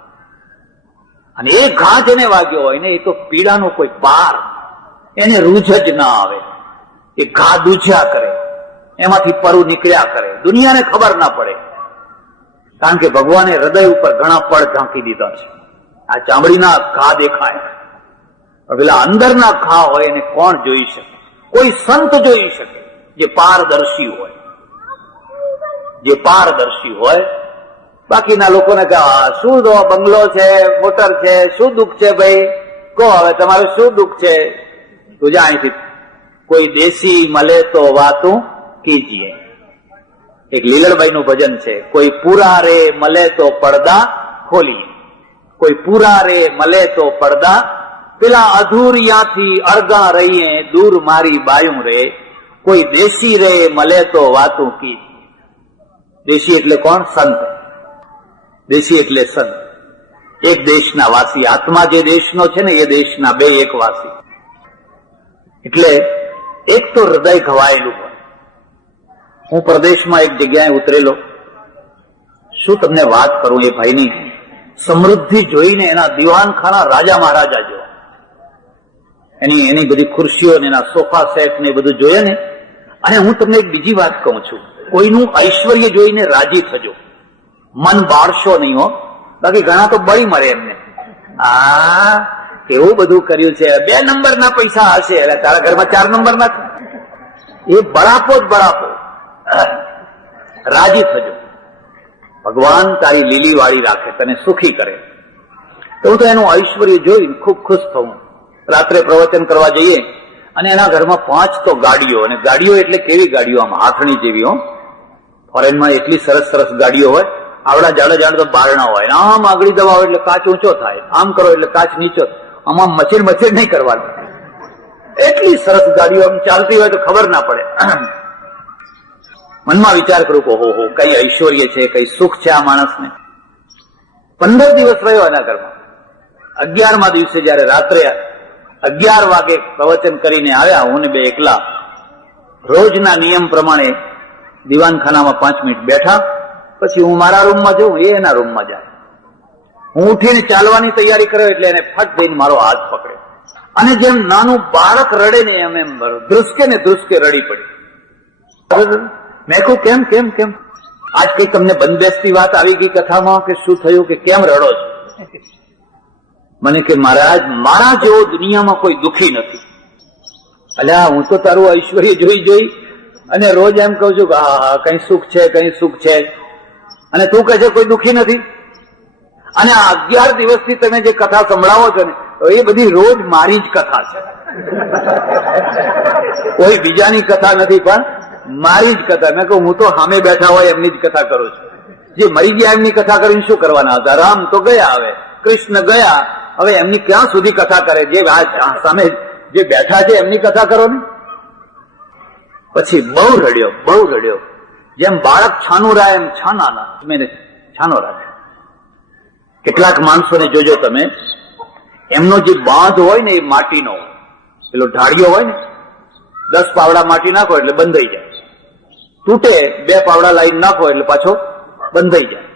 અને એ ઘા જેને વાગ્યો હોય ને એ તો પીડાનો કોઈ પાર, એને રૂજ જ ના આવે. એ ઘા દૂજ્યા કરે, એમાંથી પરુ નીકળ્યા કરે, દુનિયાને ખબર ના પડે, કારણ કે ભગવાને હૃદય ઉપર ઘણા પડ ઢાંકી દીધા છે. આ ચામડીના ઘા દેખાય, પણ પેલા અંદરના ઘા હોય એને કોણ જોઈ શકે? કોઈ સંત જોઈ શકે જે પારદર્શી હોય, જે પારદર્શી હોય. બાકીના લોકોને કહે શું બંગલો છે, મોટર છે, શું દુઃખ છે ભાઈ? કહો હવે તમારું શું દુઃખ છે? તું જા અહીંથી. કોઈ દેશી મળે તો વાતું કીજીએ. એક લીલણભાઈ નું ભજન છે, કોઈ પૂરા રે મળે તો પડદા ખોલીએ, કોઈ પૂરા રે મળે તો પડદા, પેલા અધૂરિયાથી અળગા રહીએ, દૂર મારી બાયું રે, કોઈ દેશી રે મળે તો વાતું કીજીએ. દેશી એટલે કોણ? સંત. દેશી એટલે સંત, એક દેશના વાસી. આત્મા જે દેશનો છે ને એ દેશના બે એક વાસી. એટલે એક તો હૃદય ઘવાયેલું હોય. હું પ્રદેશમાં એક જગ્યાએ ઉતરેલો, શું તમને વાત કરું એ ભાઈની સમૃદ્ધિ જોઈને, એના દિવાનખાના રાજા મહારાજા જેવા, એની બધી ખુરશીઓ ને એના સોફા સેટ ને બધું જોઈએ ને. અને હું તમને એક બીજી વાત કહું છું, કોઈનું ઐશ્વર્ય જોઈને રાજી થજો, મન બાળશો નહીં હો. બાકી ઘણા તો બળી મરે એમને, આ કેવું બધું કર્યું છે, 2 નંબરના પૈસા હશે એટલે તારા ઘરમાં 4 નંબરના. એ બળાપો જ બળાપો. રાજી થજો, ભગવાન તારી લીલી વાળી રાખે, તને સુખી કરે. તો હું તો એનું ઐશ્વર્ય જોઈને ખૂબ ખુશ થઉં. રાત્રે પ્રવચન કરવા જઈએ અને એના ઘરમાં 5 તો ગાડીઓ, અને ગાડીઓ એટલે કેવી ગાડીઓ? આમ હાથણી જેવી હો. ફોરેનમાં એટલી સરસ સરસ ગાડીઓ હોય, આવડા જાડા તો બારણા હોય, આમ આગળ દબાવો એટલે કાચ ઊંચો થાય, આમ કરો એટલે કાચ નીચો. આમાં મચેડ નહીં કરવાનું. એટલી સરસ ગાડીઓ આમ ચાલતી હોય તો ખબર ના પડે. મનમાં વિચાર કરું કે હો કઈ ઐશ્વર્ય છે, કઈ સુખ છે આ માણસને. 15 દિવસ રહ્યો એના ઘરમાં. 11મા દિવસે જયારે રાત્રે 11 વાગે પ્રવચન કરીને આવ્યા, હું ને બે એકલા, રોજના નિયમ પ્રમાણે દિવાનખાનામાં 5 મિનિટ બેઠા, પછી હું મારા રૂમમાં જઉં, એ એના રૂમમાં જાય. હું ઉઠીને ચાલવાની તૈયારી કર્યો એટલે એને ફટ દઈને મારો હાથ પકડ્યો, અને જેમ નાનું બાળક રડે ને એમ ધ્રુસકે રડી પડી. મેં કહું કેમ કેમ કેમ આજ કઈ તમને બંધબેસતી વાત આવી ગઈ કથામાં કે શું થયું, કે કેમ રડો છો? મને કે મહારાજ, મારા જેવો દુનિયામાં કોઈ દુઃખી નથી. અલ્યા, હું તો તારું ઐશ્વર્ય જોઈ અને રોજ એમ કઉ છું કે હા હા કઈ સુખ છે, કઈ સુખ છે, અને તું કહે છે કોઈ દુઃખી નથી. અને આ 11 દિવસથી તમે જે કથા સંભળાવો છો ને, તો એ બધી રોજ મારી જ કથા છે. કોઈ બીજાની કથા નથી, પણ મારી જ કથા. મેં કહું, હું તો સામે બેઠા હોય એમની જ કથા કરું છું. જે મરી ગયા એમની કથા કરીને શું કરવાના હતા? રામ તો ગયા, હવે કૃષ્ણ ગયા, હવે એમની ક્યાં સુધી કથા કરે? જે સામે જે બેઠા છે એમની કથા કરો ને. પછી બહુ રડ્યો. જેમ બાળક છાનું રાય એમ છાના મેં છાનો રાખ્યો. કેટલાક માણસોને જોજો તમે, એમનો જે બાંધ હોય ને એ માટીનો હોય, પેલો ઢાળિયો હોય ને, 10 પાવડા માટી નાખો એટલે બંધાઈ જાય. તૂટે 2 પાવડા લાઈન નાખો એટલે પાછો બંધાઈ જાય.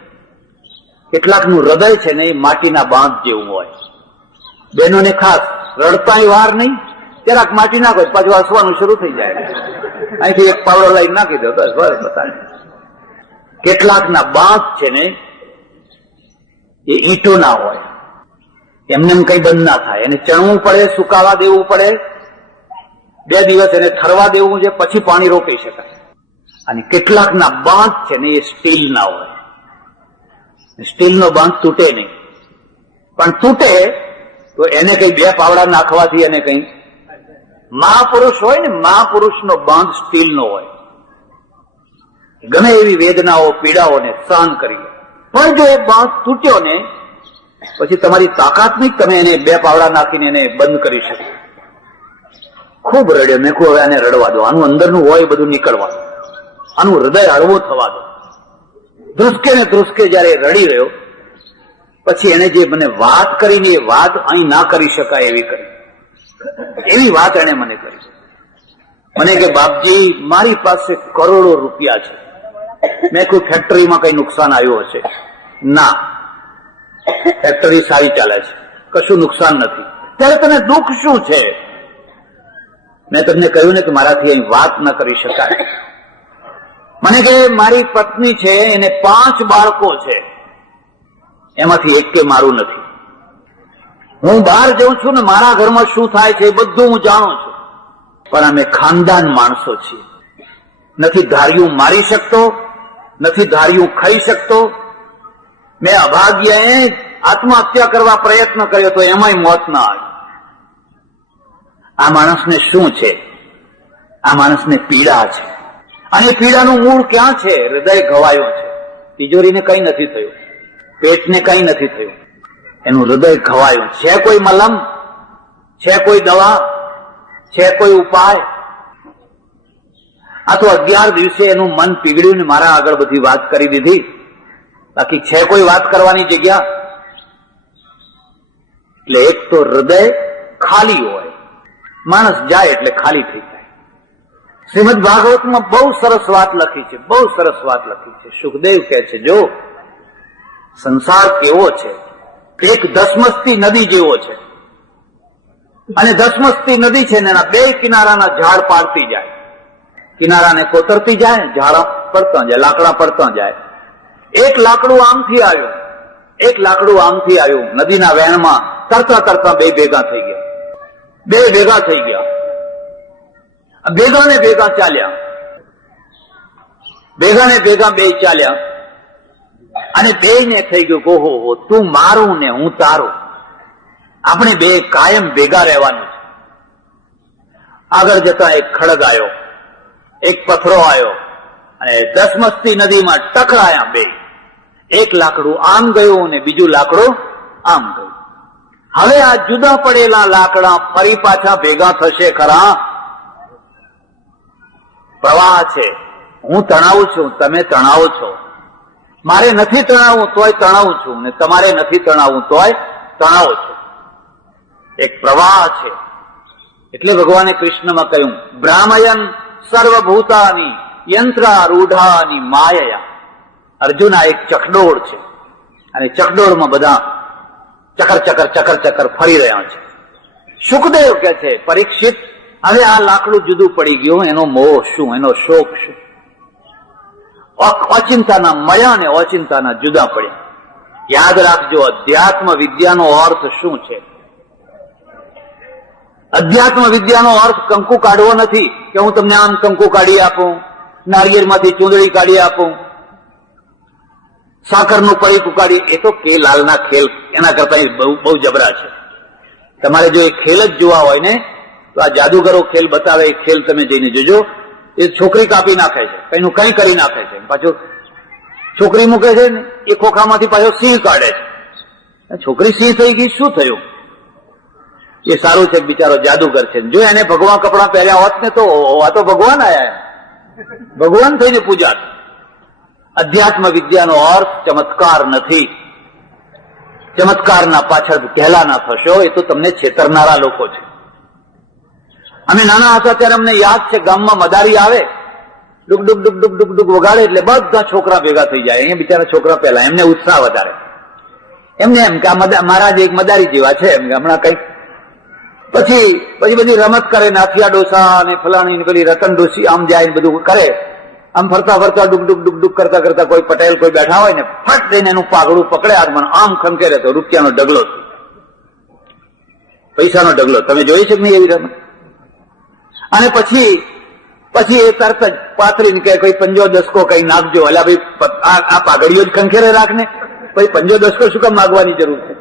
કેટલાકનું હૃદય છે ને એ માટીના બાંધ જેવું હોય. બહેનોને ખાસ રડતાની વાર નહીં, જરાક માટી નાખો પાછું હસવાનું શરૂ થઈ જાય. અહીંથી 1 પાવડો લાઈન નાખી દો, બસ બતાવે. કેટલાકના બાંધ છે ને એ ઈંટો ના હોય, એમને એમ કઈ બંધ ના થાય. એને ચણવું પડે, સુકાવા દેવું પડે, 2 દિવસ એને ઠરવા દેવું છે, પછી પાણી રોકી શકાય. અને કેટલાકના બાંધ છે ને એ સ્ટીલ ના હોય. સ્ટીલનો બાંધ તૂટે નહીં, પણ તૂટે તો એને કઈ 2 પાવડા નાખવાથી એને કઈ. મહાપુરુષ હોય ને, મહાપુરુષનો બાંધ સ્ટીલનો હોય, ગમે એવી વેદનાઓ પીડાઓને સહન કરી. પણ જો એ બાંધ તૂટ્યો ને, પછી તમારી તાકાત નહીં તમે એને 2 પાવડા નાખીને એને બંધ કરી શકો. ખૂબ રડ્યો. મેં કહું, હવે આને રડવા દો, આનું અંદરનું હોય બધું નીકળવા દો, આનું હૃદય હળવું થવા દો. ધ્રુસકે ને ધ્રુસકે જયારે રડી રહ્યો, પછી એને જે મને વાત કરીને એ વાત અહીં ના કરી શકાય એવી વાત એને મને કરી. મને કે બાપજી, મારી પાસે કરોડો રૂપિયા છે. મેં કોઈ ફેક્ટરીમાં કઈ નુકસાન આવ્યું હશે? ના, ફેક્ટરી સારી ચાલે છે, કશું નુકસાન નથી. ત્યારે તને દુઃખ શું છે? મેં તમને કહ્યું ને કે મારાથી અહીં વાત ન કરી શકાય. મને કે મારી પત્ની છે, એને 5 બાળકો છે, એમાંથી એક કે મારું નથી. હું બહાર જઉં છું ને, મારા ઘરમાં શું થાય છે એ બધું હું જાણું છું. પણ અમે ખાનદાન માણસો છીએ. નથી ધાર્યું મારી શકતો, નથી ધાર્યું ખાઈ શકતો. મેં અભાગ્યએ આત્મહત્યા કરવા પ્રયત્ન કર્યો તો એમાંય મોત ના આવી. આ માણસને શું છે? આ માણસને પીડા છે. અને પીડાનું મૂળ ક્યાં છે? હૃદય ઘવાયું છે. તિજોરીને કઈ નથી થયું, પેટને કઈ નથી થયું, એનું હૃદય ઘવાયું છે. કોઈ મલમ છે? કોઈ દવા છે? કોઈ ઉપાય? આ તો 11 દિવસે એનું મન પીગળ્યું ને મારા આગળ બધી વાત કરી દીધી. બાકી છે કોઈ વાત કરવાની જગ્યા? એટલે એક તો હૃદય ખાલી હોય, માણસ જાય એટલે ખાલી થઈ જાય. શ્રીમદ ભાગવતમાં બહુ સરસ વાત લખી છે, બહુ સરસ વાત લખી છે. સુખદેવ કહે છે, જો સંસાર કેવો છે, એક ધસમસતી નદી જેવો છે. અને ધસમસતી નદી છે ને એના 2 કિનારાના ઝાડ પાડતી જાય, કિનારાને કોતરતી જાય, ઝાડ પડતા જાય, લાકડા પડતા જાય. એક લાકડું આમથી આવ્યું, એક લાકડું આમથી આવ્યું, નદીના વહેણમાં તરતા તરતા 2 ભેગા થઈ ગયા. 2 ભેગા થઈ ગયા, ભેગા ને ભેગા ચાલ્યા, ભેગા ને ભેગા 2 ચાલ્યા. અને 2 ને થઈ ગયું, ઓહો, તું મારું ને હું તારું, આપણે 2 કાયમ ભેગા રહેવાનું છે. આગળ જતા એક ખડગ આવ્યો, એક પથરો આવ્યો, અને ધસમસતી નદીમાં ટકરાયા 2. એક લાકડું આમ ગયું અને બીજું લાકડું આમ ગયું. હવે આ જુદા પડેલા લાકડા ફરી પાછા ભેગા થશે ખરા? પ્રવાહ છે, હું તણાવું છું, તમે તણાવો છો. મારે નથી તણાવવું તોય તણાવું છું, ને તમારે નથી તણાવવું તોય તણાવો છો. એક પ્રવાહ છે. એટલે ભગવાને કૃષ્ણમાં કહ્યું, ભ્રામયન સર્વભૂતાની યંત્રારૂઢાની માયયા. અર્જુન આ એક ચકડોળ છે, અને ચકડોળમાં બધા ચકર ચકર ચકર ચકર ફરી રહ્યા છે. સુખદેવ કહે છે, પરીક્ષિત, હવે આ લાકડું જુદું પડી ગયું, એનો મોહ શું, એનો શોક શું? અચિંતાના મયા અને અચિંતાના જુદા પડ્યા. યાદ રાખજો, અધ્યાત્મ વિદ્યાનો અર્થ શું છે? અધ્યાત્મ વિદ્યાનો અર્થ કંકુ કાઢવો નથી કે હું તમને આમ કંકુ કાઢી આપું, નાળિયેરમાંથી ચૂંદડી કાઢી આપું, સાકરનું પડીકું કાઢી. એ તો કે લાલના ખેલ એના કરતા બહુ જબરા છે. તમારે જો એ ખેલ જ જોવા હોય ને તો આ જાદુગરો ખેલ બતાવે એ ખેલ તમે જઈને જોજો. એ છોકરી કાપી નાખે છે, કઈનું કઈ કરી નાખે છે, પાછું છોકરી મૂકે છે ને એ ખોખામાંથી પાછો સિંહ કાઢે છે. છોકરી સિંહ થઈ ગઈ, શું થયું? એ સારું છે બિચારો જાદુગર છે. જો એને ભગવાન કપડા પહેર્યા હોત ને તો આ તો ભગવાન આયા, ભગવાન થઈને પૂજા. અધ્યાત્મ વિદ્યાનો અર્થ ચમત્કાર નથી. ચમત્કારના પાછળ ઘેલા ના થશો, એ તો તમને છેતરનારા લોકો છે. અમે નાના હતા ત્યારે અમને યાદ છે, ગામમાં મદારી આવે, ડુક ડુક ડુક ડુક ડુક ડુક વગાડે એટલે બધા છોકરા ભેગા થઈ જાય. અહીંયા બિચારા છોકરા પહેલા એમને ઉત્સાહ વધારે, એમને એમ કે આ મારા જે એક મદારી જેવા છે એમ કે હમણાં કઈક. પછી બધી રમત કરે, નાથિયા ડોસા અને ફલાણી પેલી રતન ડોસી આમ જાય બધું કરે. આમ ફરતા ફરતા ડુક ડુક ડુક ડુક કરતા કરતા કોઈ પટેલ કોઈ બેઠા હોય ને ફટ દઈને એનું પાઘડું પકડે હાથમાં, આમ ખંખેરે તો રૂપિયાનો ઢગલો, પૈસાનો ઢગલો. તમે જોઈ છે કે નહીં એવી રમત? અને પછી એ તરત જ પાથરીને કે કોઈ પંજો દસકો કઈ નાખજો. અલ્યા ભાઈ આ પાઘડીઓ જ ખંખેરે રાખને, પછી પંજો દસકો શું કામ માગવાની જરૂર છે?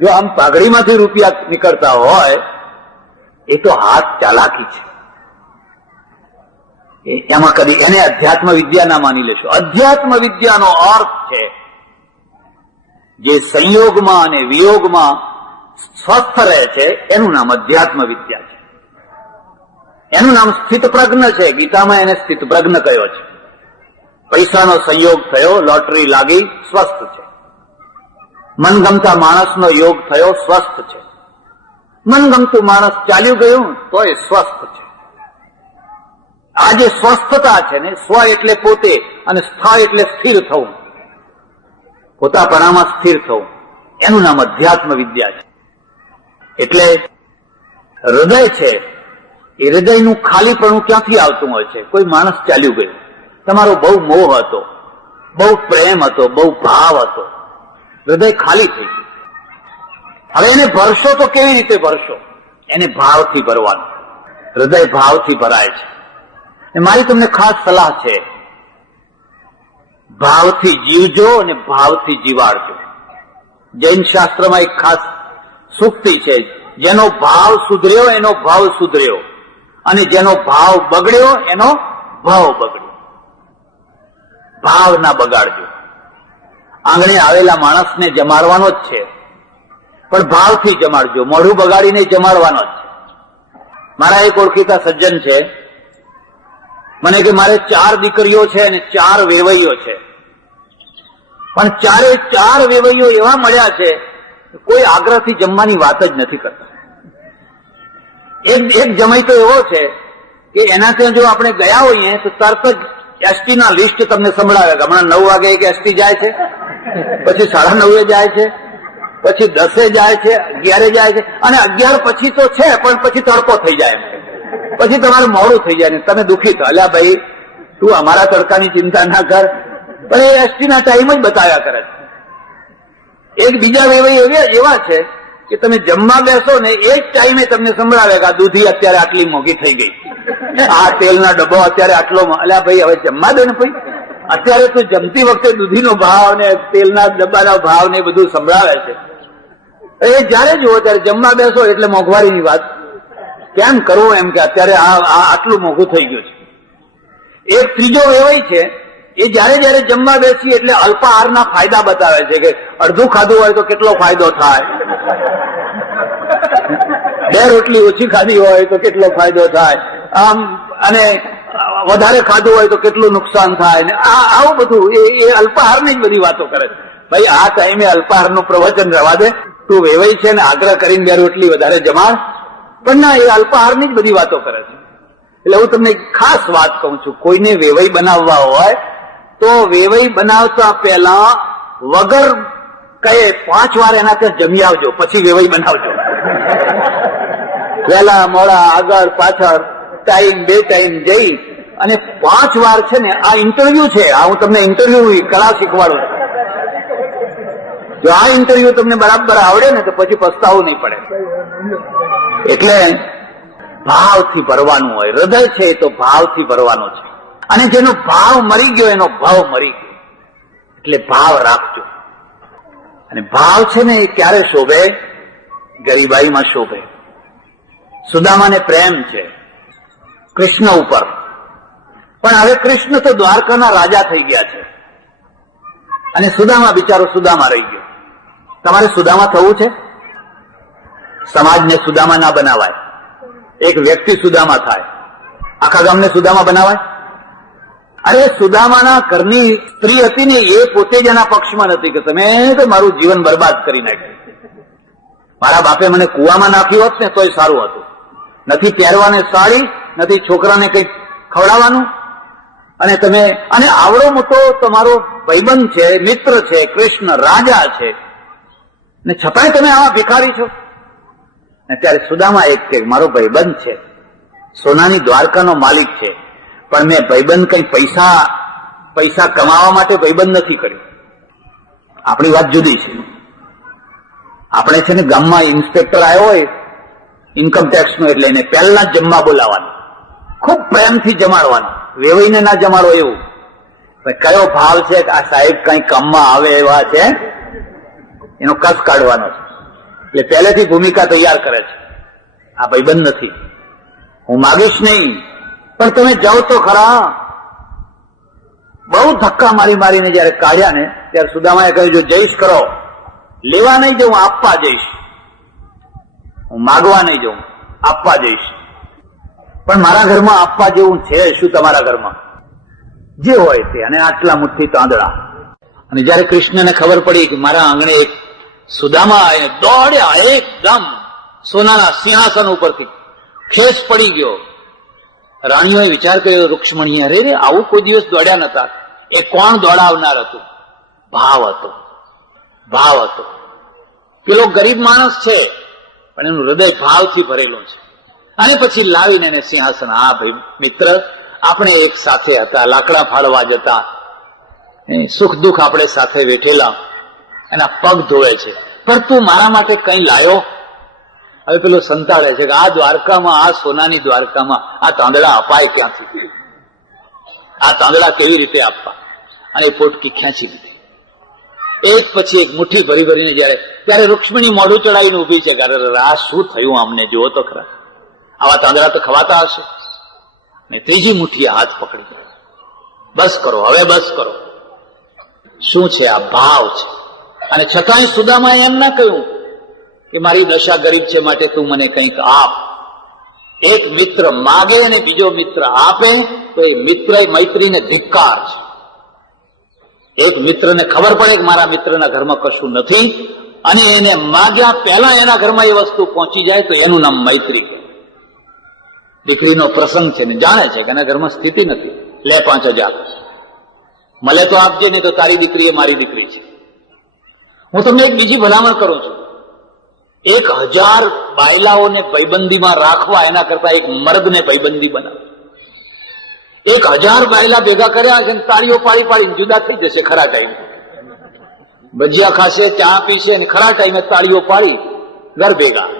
જો આમ પાઘડીમાંથી રૂપિયા નીકળતા હોય એ તો હાથ ચાલાકી છે. એમાં કદી એને અધ્યાત્મ વિદ્યા ના માની લેશો. અધ્યાત્મ વિદ્યાનો અર્થ છે જે સંયોગમાં અને વિયોગમાં સ્વસ્થ રહે છે, એનું નામ અધ્યાત્મ વિદ્યા છે. એનું નામ સ્થિત પ્રજ્ઞ છે. ગીતામાં એને સ્થિત પ્રજ્ઞ કયો છે. પૈસાનો સંયોગ થયો, લોટરી લાગી, સ્વસ્થ છે. મનગમતા માણસનો યોગ થયો, સ્વસ્થ છે. મનગમતું માણસ ચાલ્યું ગયું તો એ સ્વસ્થ છે. આ જે સ્વસ્થતા છે ને, સ્વ એટલે પોતે અને સ્થ એટલે સ્થિર થવું, પોતાપણામાં સ્થિર થવું, એનું નામ અધ્યાત્મ વિદ્યા છે. એટલે હૃદય છે, એ હૃદયનું ખાલીપણું ક્યાંથી આવતું હોય છે? કોઈ માણસ ચાલ્યું ગયું, તમારો બહુ મોહ હતો, બહુ પ્રેમ હતો, બહુ ભાવ હતો, હૃદય ખાલી થઈ ગયું. હવે એને ભરશો તો કેવી રીતે ભરશો? એને ભાવથી ભરવાનું. હૃદય ભાવથી ભરાય છે. મારી તમને ખાસ સલાહ છે, ભાવથી જીવજો અને ભાવથી જીવાડજો. જૈન શાસ્ત્રમાં એક ખાસ સૂક્તિ છે, જેનો ભાવ સુધર્યો એનો ભાવ સુધર્યો, અને જેનો ભાવ બગડ્યો એનો ભાવ બગડ્યો. ભાવ ના બગાડજો. આંગણે આવેલા માણસને જમાડવાનો જ છે, પણ ભાવથી જમાડજો. મોઢું બગાડીને જમાડવાનો જ છે. મારા એક ઓળખીતા સજ્જન છે, મને કે મારે 4 દીકરીઓ છે અને 4 વેવૈયો છે, પણ 4 વેવૈયો એવા મળ્યા છે કોઈ આગ્રહથી જમવાની વાત જ નથી કરતા. એક જમાઈ તો એવો છે કે એના ત્યાં જો આપણે ગયા હોઈએ તો તરત જ એસટી ના લિસ્ટ તમને સંભળાવે. હમણાં 9 વાગે એક એસટી જાય છે, પછી 9:30 જાય છે, પછી 10 જાય છે, 11 જાય છે, અને 11 પછી તો છે પણ પછી તડકો થઈ જાય, પછી તમારું મોડું થઈ જાય ને તમે દુઃખી થો. અલ્યા ભાઈ, તું અમારા તડકાની ચિંતા ના કર, પણ એ એસટી ના ટાઈમ જ બતાવ્યા કરે છે. એક બીજા વેવાઈ એવા છે કે તમે જમવા બેસો ને એ જ ટાઈમે તમને સંભળાવે કે આ દૂધી અત્યારે આટલી મોંઘી થઈ ગઈ, આ તેલના ડબ્બો અત્યારે આટલો. અલ્યા ભાઈ, હવે જમવા દે ને ભાઈ. અત્યારે તો જમતી વખતે દૂધીનો ભાવ ને તેલના ડબ્બાના ભાવ ને બધું સંભળાવે છે. એ જયારે જુઓ ત્યારે જમવા બેસો એટલે મોંઘવારીની વાત કેમ કરવું, એમ કે અત્યારે આટલું મોંઘું થઈ ગયું છે. એક ત્રીજો વેવાઈ છે, એ જયારે જયારે જમવા બેસી એટલે અલ્પાહારના ફાયદા બતાવે છે કે અડધું ખાધું હોય તો કેટલો ફાયદો થાય, 2 રોટલી ઓછી ખાધી હોય તો કેટલો ફાયદો થાય, આમ, અને વધારે ખાધું હોય તો કેટલું નુકસાન થાય ને આવું બધું એ અલ્પાહારની જ બધી વાતો કરે છે. ભાઈ, આ ટાઈમે અલ્પાહારનું પ્રવચન રવા દે. તું વેવાઈ છે ને આગ્રહ કરીને 2 રોટલી વધારે જમાડ, પણ ના, એ અલ્પાહારની જ બધી વાતો કરે છે. એટલે હું તમને ખાસ વાત કહું છું, કોઈને વેવાઈ બનાવવા હોય તો વેવાઈ બનાવતા પહેલા વગર કહે 5 વાર એના ત્યાં જમી આવજો, પછી વેવાઈ બનાવજો. વહેલા મોડા, આગળ પાછળ, ટાઈમ 2 ટાઈમ જઈ અને 5 વાર છે ને, આ ઇન્ટરવ્યુ છે, આ હું તમને ઇન્ટરવ્યુ કળા શીખવાડું છું. જો આ ઇન્ટરવ્યુ તમને બરાબર આવડે ને તો પછી પસ્તાવું નહીં પડે. એટલે ભાવથી ભરવાનું હોય. હૃદય છે એ તો ભાવથી ભરવાનો છે, અને જેનો ભાવ મરી ગયો એનો ભાવ મરી ગયો. એટલે ભાવ રાખજો. અને ભાવ છે ને એ ક્યારે શોભે? ગરીબાઈમાં શોભે. સુદામાને પ્રેમ છે કૃષ્ણ ઉપર, પણ હવે કૃષ્ણ તો દ્વારકાના રાજા થઈ ગયા છે અને સુદામા બિચારો સુદામા રહી ગયો. તમારે સુદામા થવું છે? સમાજને સુદામા ના બનાવાય. એક વ્યક્તિ સુદામા થાય, આખા ગામને સુદામા બનાવાય? અરે સુદામાના ઘરની સ્ત્રી હતી ને એ પોતે જ એના પક્ષમાં નથી કે તમે તો મારું જીવન બરબાદ કરી નાખ્યું. મારા બાપે મને કુવામાં નાખ્યું હોત ને તોય સારું હતું. નથી પહેરવાને સાડી, નથી છોકરાને કંઈક ખવડાવવાનું, અને તમે અને આવડો મોટો તમારો ભાઈબંધ છે, મિત્ર છે, કૃષ્ણ રાજા છે, ને છતાંય તમે આવા ભિખારી છો. અને ત્યારે સુદામા એક કે મારો ભાઈબંધ છે, સોનાની દ્વારકાનો માલિક છે, પણ મેં ભાઈબંધ કઈ પૈસા કમાવા માટે ભાઈબંધ નથી કર્યો. આપણી વાત જુદી છે. આપણે છે ને ગામમાં ઇન્સ્પેક્ટર આવ્યો હોય ઇન્કમ ટેક્સ નો, એટલે એને પહેલા જ જમવા બોલાવવાનું, ખૂબ પ્રેમથી જમાડવાનું, વેવાઈને ના જમાડો એવું. કયો ભાવ છે કે આ સાહેબ કઈ કામમાં આવે એવા છે, એનો કસ કાઢવાનો છે. એટલે પહેલેથી ભૂમિકા તૈયાર કરે છે. આ ભાઈબંધ નથી, હું માગીશ નહીં, પણ તમે જાઓ તો ખરા. બહુ ધક્કા મારીને જયારે કાઢ્યા ને ત્યારે સુદામાએ કહ્યું જો જઈશ કરો, લેવા નહીં જઉં, આપવા જઈશ. હું માગવા નહીં જઉં, આપવા જઈશ. પણ મારા ઘરમાં આપવા જેવું છે શું? તમારા ઘરમાં જે હોય તે, અને આટલા મુઠ્ઠી તાંદળા. અને જયારે કૃષ્ણને ખબર પડી કે મારા આંગણે એક સુદામા દોડ્યા, એકદમ સોનાના સિંહાસન ઉપરથી ખેસ પડી ગયો. રાણીઓએ વિચાર કર્યો, રૂક્ષ્મણી અરે રે આવું કોઈ દિવસ દોડ્યા નતા. એ કોણ દોડાવનાર હતું? ભાવ હતો. ભાવ હતો. પેલો ગરીબ માણસ છે પણ એનું હૃદય ભાવથી ભરેલું છે. અને પછી લાવીને એને સિંહાસન. હા ભાઈ મિત્ર, આપણે એક સાથે હતા, લાકડા ફાળવા જતા, સુખ દુઃખ આપણે સાથે વેઠેલા, એના પગ ધોવે છે, પણ તું મારા માટે કઈ લાયો? હવે પેલો સંતાડે છે કે આ દ્વારકામાં, આ સોનાની દ્વારકામાં આ તાંદડા અપાય ક્યાંથી? આ તાંદડા કેવી રીતે આપવા? અને પોટકી ખેંચી લીધી. એક પછી એક મુઠ્ઠી ભરીને ત્યારે રૂક્ષ્મણી મોઢું ચડાવીને ઉભી છે. આ શું થયું અમને જુઓ તો ખરા, આવા તાંદડા તો ખવાતા હશે. ને ત્રીજી મુઠ્ઠીએ હાથ પકડી, બસ કરો હવે, બસ કરો. શું છે? આ ભાવ છે. અને છતાંય સુદામાએ એમ ના કહ્યું કે મારી દશા ગરીબ છે માટે તું મને કંઈક આપ. એક મિત્ર માગે અને બીજો મિત્ર આપે તો એ મિત્ર મૈત્રીને ધિક્કાર છે. એક મિત્રને ખબર પડે કે મારા મિત્રના ઘરમાં કશું નથી, અને એને માગ્યા પહેલા એના ઘરમાં એ વસ્તુ પહોંચી જાય તો એનું નામ મૈત્રી. દીકરીનો પ્રસંગ છે ને જાણે છે કે એના ઘરમાં સ્થિતિ નથી, લે 5,000 મળે તો આપજે, નહીં તો તારી દીકરી એ મારી દીકરી છે. હું તમને એક બીજી ભલામણ કરું છું, 1,000 બાયલાઓને ભાઈબંધીમાં રાખવા એના કરતા એક મર્દને ભાઈબંધી બનાવો. 1,000 બાયલા ભેગા કર્યા છે, તાળીઓ પાડીને જુદા થઈ જશે ખરા ટાઈમે. ભજીયા ખાશે, ચા પીશે, અને ખરા ટાઈમે તાળીઓ પાડી ઘર ભેગા.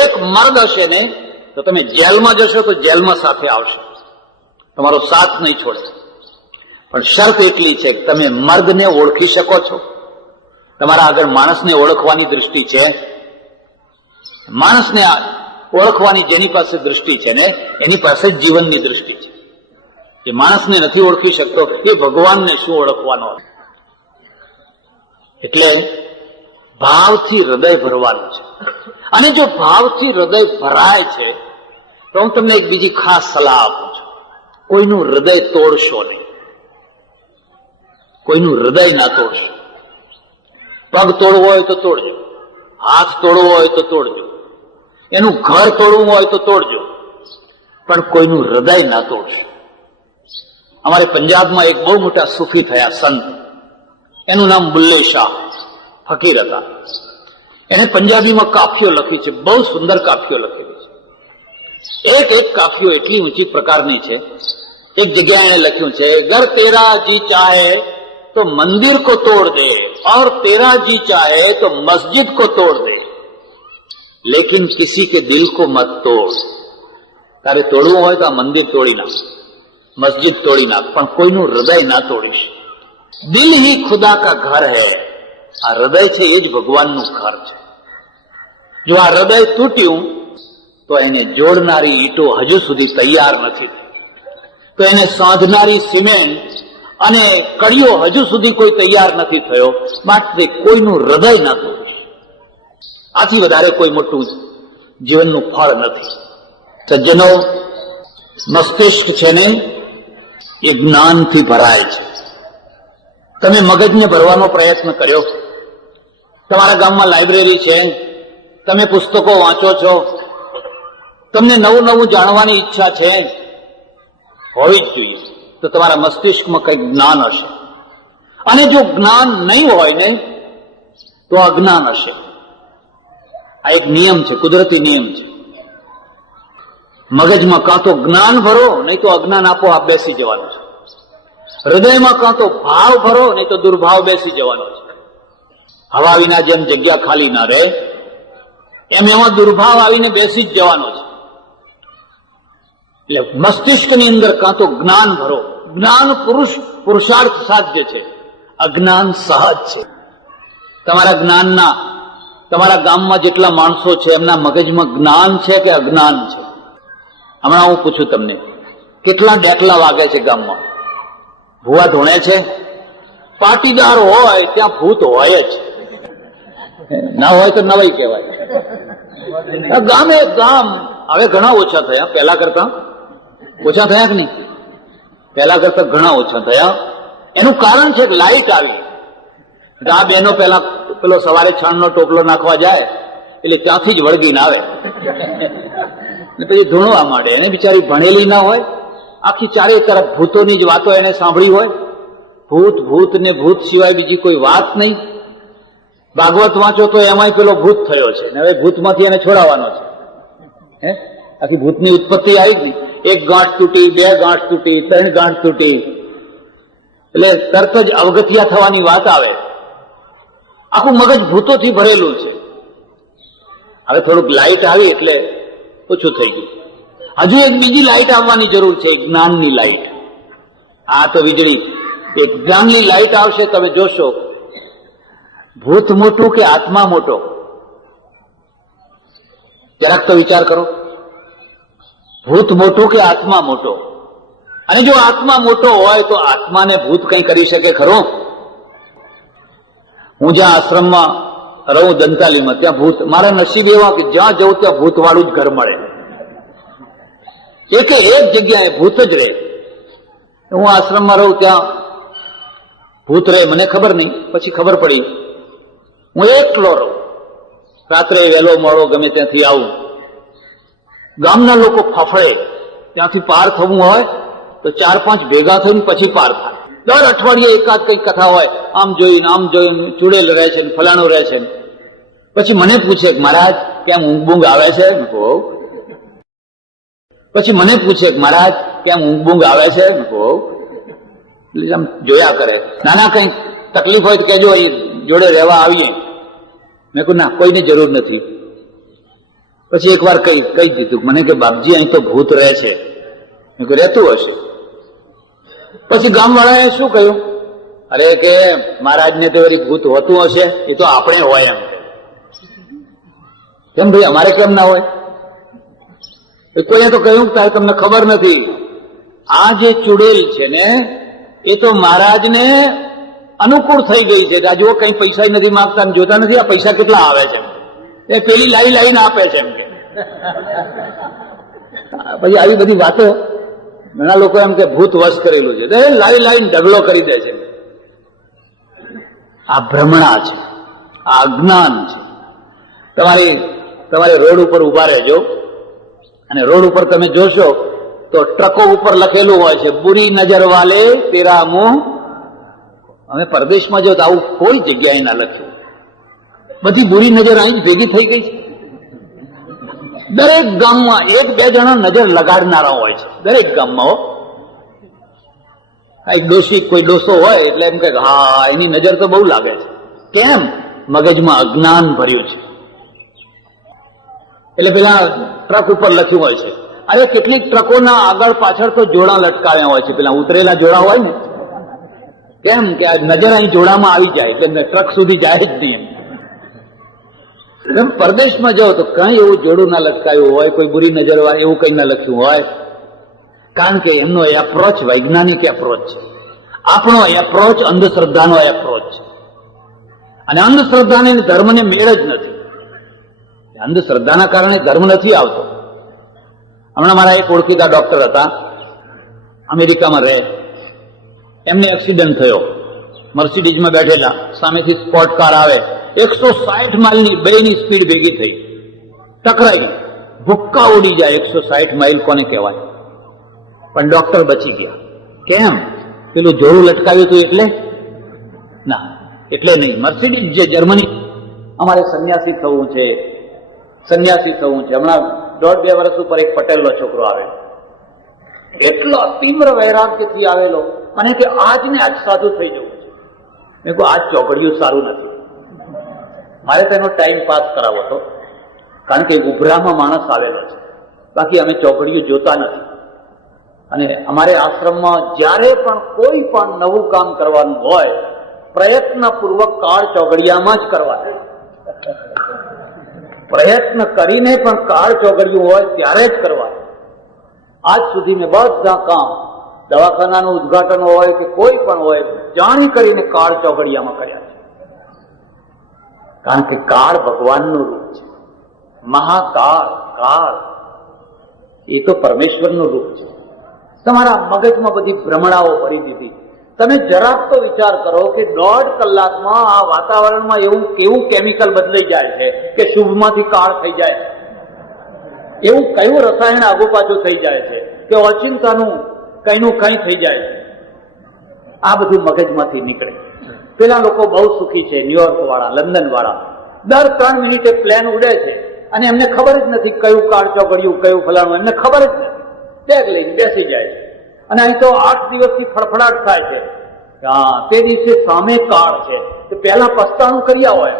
એક મર્દ હશે ને તો તમે જેલમાં જશો તો જેલમાં સાથે આવશે, તમારો સાથ નહીં છોડે. પણ શરત એટલી છે કે તમે મર્દને ઓળખી શકો છો. તમારા આગળ માણસને ઓળખવાની દૃષ્ટિ છે. માણસને ઓળખવાની જેની પાસે દૃષ્ટિ છે ને એની પાસે જ જીવનની દૃષ્ટિ છે. જે માણસને નથી ઓળખી શકતો એ ભગવાનને શું ઓળખવાનો? એટલે ભાવથી હૃદય ભરવાનું છે. અને જો ભાવથી હૃદય ભરાય છે તો હું તમને એક બીજી ખાસ સલાહ આપું છું, કોઈનું હૃદય તોડશો નહીં. કોઈનું હૃદય ના તોડશો. પગ તોડવો હોય તો તોડજો, હાથ તોડવો હોય તો તોડજો, એનું ઘર તોડવું હોય તો તોડજો, પણ કોઈનું હૃદય ના તોડશો. અમારે પંજાબમાં એક બહુ મોટા સૂફી થયા સંત, એનું નામ બુલ્લે શાહ ફકીર હતા. એને પંજાબીમાં કાફીઓ લખી છે, બહુ સુંદર કાફીઓ લખેલી છે. એક કાફીઓ એટલી ઊંચી પ્રકારની છે. એક જગ્યાએ એને લખ્યું છે, ઘર તેરા જી ચાહે तो मंदिर को तोड़ दे और तेरा जी चाहे तो मस्जिद को तोड़ दे, लेकिन किसी के दिल को मत तोड़. તારે તોડવું હોય તો આ મંદિર તોડી નાખ, મસ્જિદ તોડી નાખ, પણ કોઈનું હૃદય ના તોડીશ. દિલ હી ખુદા કા ઘર હૈ. આ હૃદય છે એ જ ભગવાનનું ઘર છે. જો આ હૃદય તૂટ્યું તો એને જોડનારી ઈંટો હજુ સુધી તૈયાર નથી, તો એને સાંધનારી સિમેન્ટ અને કડીઓ હજુ સુધી કોઈ તૈયાર નથી થયો. માટે કોઈનું હૃદય ના તોડીશ. આથી વધારે કોઈ મોટું જીવનનું ફળ નથી. સજ્જનો, મસ્તિષ્ક છે ને એ જ્ઞાનથી ભરાય છે. તમે મગજને ભરવાનો પ્રયત્ન કર્યો? તમારા ગામમાં લાઇબ્રેરી છે, તમે પુસ્તકો વાંચો છો, તમને નવું નવું જાણવાની ઈચ્છા છે, હોવી જ જોઈએ. તો તમારા મસ્તિષ્કમાં કંઈક જ્ઞાન હશે. અને જો જ્ઞાન નહીં હોય ને તો અજ્ઞાન હશે. આ એક નિયમ છે, કુદરતી નિયમ છે. મગજમાં કાં તો જ્ઞાન ભરો, નહીં તો અજ્ઞાન આપોઆપ બેસી જવાનું છે. હૃદયમાં કાં તો ભાવ ભરો, નહીં તો દુર્ભાવ બેસી જવાનો છે. હવા વિના જેમ જગ્યા ખાલી ના રહે એમ એમાં દુર્ભાવ આવીને બેસી જ જવાનો છે. એટલે મસ્તિષ્કની અંદર કાં તો જ્ઞાન ભરો. જ્ઞાન પુરુષાર્થ સાધ્ય છે, અજ્ઞાન સહજ છે. તમારા જ્ઞાનના, તમારા ગામમાં જેટલા માણસો છે એમના મગજમાં જ્ઞાન છે કે અજ્ઞાન છે? હમણાં હું પૂછું તમને, કેટલા ડેકલા વાગે છે ગામમાં? ભૂવા ધોણે છે? પાટીદાર હોય ત્યાં ભૂત હોય જ, ના હોય તો નવાઈ કહેવાય. ગામે ગામ હવે ઘણા ઓછા થયા, પહેલા કરતા ઓછા થયા કે નહીં? પહેલા કરતા ઘણા ઓછા થયા. એનું કારણ છે કે લાઈટ આવી. આ બહેનો પહેલા પેલો સવારે છાણનો ટોપલો નાખવા જાય એટલે ત્યાંથી જ વળગીને આવે, પછી ધૂણવા માંડે. એને બિચારી ભણેલી ના હોય, આખી ચારે તરફ ભૂતોની જ વાતો એને સાંભળી હોય. ભૂત ભૂત ને ભૂત સિવાય બીજી કોઈ વાત નહીં. ભાગવત વાંચો તો એમાંય પેલો ભૂત થયો છે, હવે ભૂતમાંથી એને છોડાવવાનો છે. હે, આખી ભૂતની ઉત્પત્તિ આવી ગઈ. એક ગાંઠ તૂટી, બે ગાંઠ તૂટી, ત્રણ ગાંઠ તૂટી, એટલે તરત જ અવગતિયા થવાની વાત આવે. આખું મગજ ભૂતોથી ભરેલું છે. હવે થોડુંક લાઈટ આવી એટલે ઓછું થઈ ગયું. હજુ એક બીજી લાઈટ આવવાની જરૂર છે, જ્ઞાનની લાઈટ. આ તો વીજળી, એક જ્ઞાનની લાઈટ આવશે. તમે જોશો ભૂત મોટું કે આત્મા મોટો? જરાક તો વિચાર કરો. ભૂત મોટું કે આત્મા મોટો? અને જો આત્મા મોટો હોય તો આત્માને ભૂત કંઈ કરી શકે ખરો? હું જ્યાં આશ્રમમાં રહું દંતાલીમાં, ત્યાં ભૂત, મારા નસીબ એવા કે જ્યાં જવું ત્યાં ભૂત વાળું જ ઘર મળે. એક જગ્યાએ ભૂત જ રહે. હું આશ્રમમાં રહું ત્યાં ભૂત રહે, મને ખબર નહીં, પછી ખબર પડી. હું એકલો રહું, રાત્રે વહેલો મોડો ગમે ત્યાંથી આવું, ગામના લોકો ફફડે. ત્યાંથી પાર થવું હોય તો 4-5 ભેગા થઈને પછી પાર થાય. દર અઠવાડિયે એકાદ કઈ કથા હોય, આમ જોઈને ચૂડેલ રહે છે, ફલાણું રહે છે. પછી મને પૂછે કે મહારાજ કેમ ઊંઘ બૂંઘ આવે છે? પછી મને પૂછે કે મહારાજ કેમ ઊંઘ બૂંઘ આવે છે? એટલે આમ જોયા કરે. નાના કઈ તકલીફ હોય તો કહેજો, અહીં જોડે રહેવા આવીએ. મેં કહ્યું ના, કોઈની જરૂર નથી. પછી એકવાર કહી દીધું મને કે બાપજી અહીં તો ભૂત રહે છે. મેં કહ્યું રહેતું હશે. પછી ગામવાળાએ શું કહ્યું? અરે કે મહારાજને તો વળી ભૂત હોતું હશે, એ તો આપણે હોય એમ. કેમ ભાઈ, અમારે કેમ ના હોય? કોઈએ તો કહ્યું તારે તમને ખબર નથી, આ જે ચુડેલ છે ને એ તો મહારાજને અનુકૂળ થઈ ગઈ છે. આ જો કઈ પૈસા નથી માંગતા, જોતા નથી આ પૈસા કેટલા આવે છે, એ પેલી લાઈને આપે છે એમ કે. પછી આવી બધી વાતો ઘણા લોકો એમ કે ભૂત વશ કરેલું છે, લાઈને ઢગલો કરી દે છે. આ ભ્રમણા છે, આ અજ્ઞાન છે. તમારે રોડ ઉપર ઉભા રહેજો અને રોડ ઉપર તમે જોશો તો ટ્રકો ઉપર લખેલું હોય છે બુરી નજર વાલે તેરા મુંહ. અમે પરદેશમાં જો તો આવું કોઈ જગ્યાએ ના લખ્યું. બધી બુરી નજર અહીં જ ભેગી થઈ ગઈ છે. દરેક ગામમાં 1-2 જણા નજર લગાડનારા હોય છે, દરેક ગામમાં. એક ડોશી કોઈ ડોસો હોય એટલે એમ કે હા એની નજર તો બહુ લાગે છે. કેમ? મગજમાં અજ્ઞાન ભર્યું છે. એટલે પેલા ટ્રક ઉપર લખ્યું હોય છે. અરે કેટલીક ટ્રકોના આગળ પાછળ તો જોડા લટકાવ્યા હોય છે, પેલા ઉતરેલા જોડા હોય ને. કેમ કે આ નજર અહીં જોડામાં આવી જાય એટલે ટ્રક સુધી જાય જ નહીં. એમ પરદેશમાં જાઓ તો કઈ એવું જોડું ના લટકાયું હોય, કોઈ બુરી નજર હોય એવું કઈ ના લખ્યું હોય. કારણ કે એમનો એપ્રોચ વૈજ્ઞાનિક એપ્રોચ છે. આપણો એપ્રોચ અંધશ્રદ્ધાનો એપ્રોચ છે. અને અંધશ્રદ્ધાને ધર્મને મેળ જ નથી. અંધશ્રદ્ધાના કારણે ધર્મ નથી આવતો. હમણાં મારા એક ઓળખીતા ડોક્ટર હતા, અમેરિકામાં રહે. એમને એક્સિડન્ટ થયો. મર્સિડીઝમાં બેઠેલા, સામેથી સ્પોર્ટ કાર આવે, 160 માઇલની બેની સ્પીડ ભેગી થઈ, ટકરાઈ, ભુક્કા ઉડી જાય. 160 માઇલ કોને કહેવાય? પણ ડોક્ટર બચી ગયા. કેમ? પેલું જોડું લટકાવ્યું હતું એટલે ના, એટલે નહીં. મર્સિડીઝ જે જર્મની, અમારે સંન્યાસી થવું છે. હમણાં 1.5-2 વર્ષ ઉપર એક પટેલનો છોકરો આવેલો, એટલો તીવ્ર વૈરાગ્યથી આવેલો, અને કે આજ ને આજ સાધુ થઈ જવું છે. મેં કહું આજ ચોઘડિયું સારું નથી, મારે તેનો ટાઈમ પાસ કરાવો હતો. કારણ કે ઉભરામાં માણસ આવેલો છે, બાકી અમે ચોઘડિયું જોતા નથી. અને અમારે આશ્રમમાં જ્યારે પણ કોઈ પણ નવું કામ કરવાનું હોય, પ્રયત્નપૂર્વક કાળ ચોઘડિયામાં જ કરવાનું. પ્રયત્ન કરીને પણ કાળ ચોઘડિયું હોય ત્યારે જ કરવાનું. આજ સુધી મેં બધા કામ, દવાખાનાનું ઉદ્ઘાટન હોય કે કોઈ પણ હોય, જાણી કરીને કાળ ચોઘડિયામાં કર્યા છે. કારણ કે કાળ ભગવાનનું રૂપ છે. મહાકાળ, કાળ એ તો પરમેશ્વરનું રૂપ છે. તમારા મગજમાં બધી ભ્રમણાઓ ભરી દીધી. તમે જરાક તો વિચાર કરો કે 1.5 કલાકમાં આ વાતાવરણમાં એવું કેવું કેમિકલ બદલાઈ જાય છે કે શુભમાંથી કાળ થઈ જાય છે. એવું કયું રસાયણ આગુ પાછું થઈ જાય છે કે અચિંતાનું કઈનું કઈ થઈ જાય છે. આ બધું મગજમાંથી નીકળે. પેલા લોકો બહુ સુખી છે, ન્યુયોર્ક વાળા, લંડન વાળા, દર 3 મિનિટે પ્લેન ઉડે છે અને એમને ખબર જ નથી કયું કાળ ચોઘડિયું, કયું ફલાણું, એમને ખબર જ નથી. બેગ લઈને બેસી જાય છે. અને અહીં તો 8 દિવસથી ફડફડાટ થાય છે. હા, તે દિવસે સામે કાળ છે, તો પહેલા પસ્તાણું કર્યા હોય.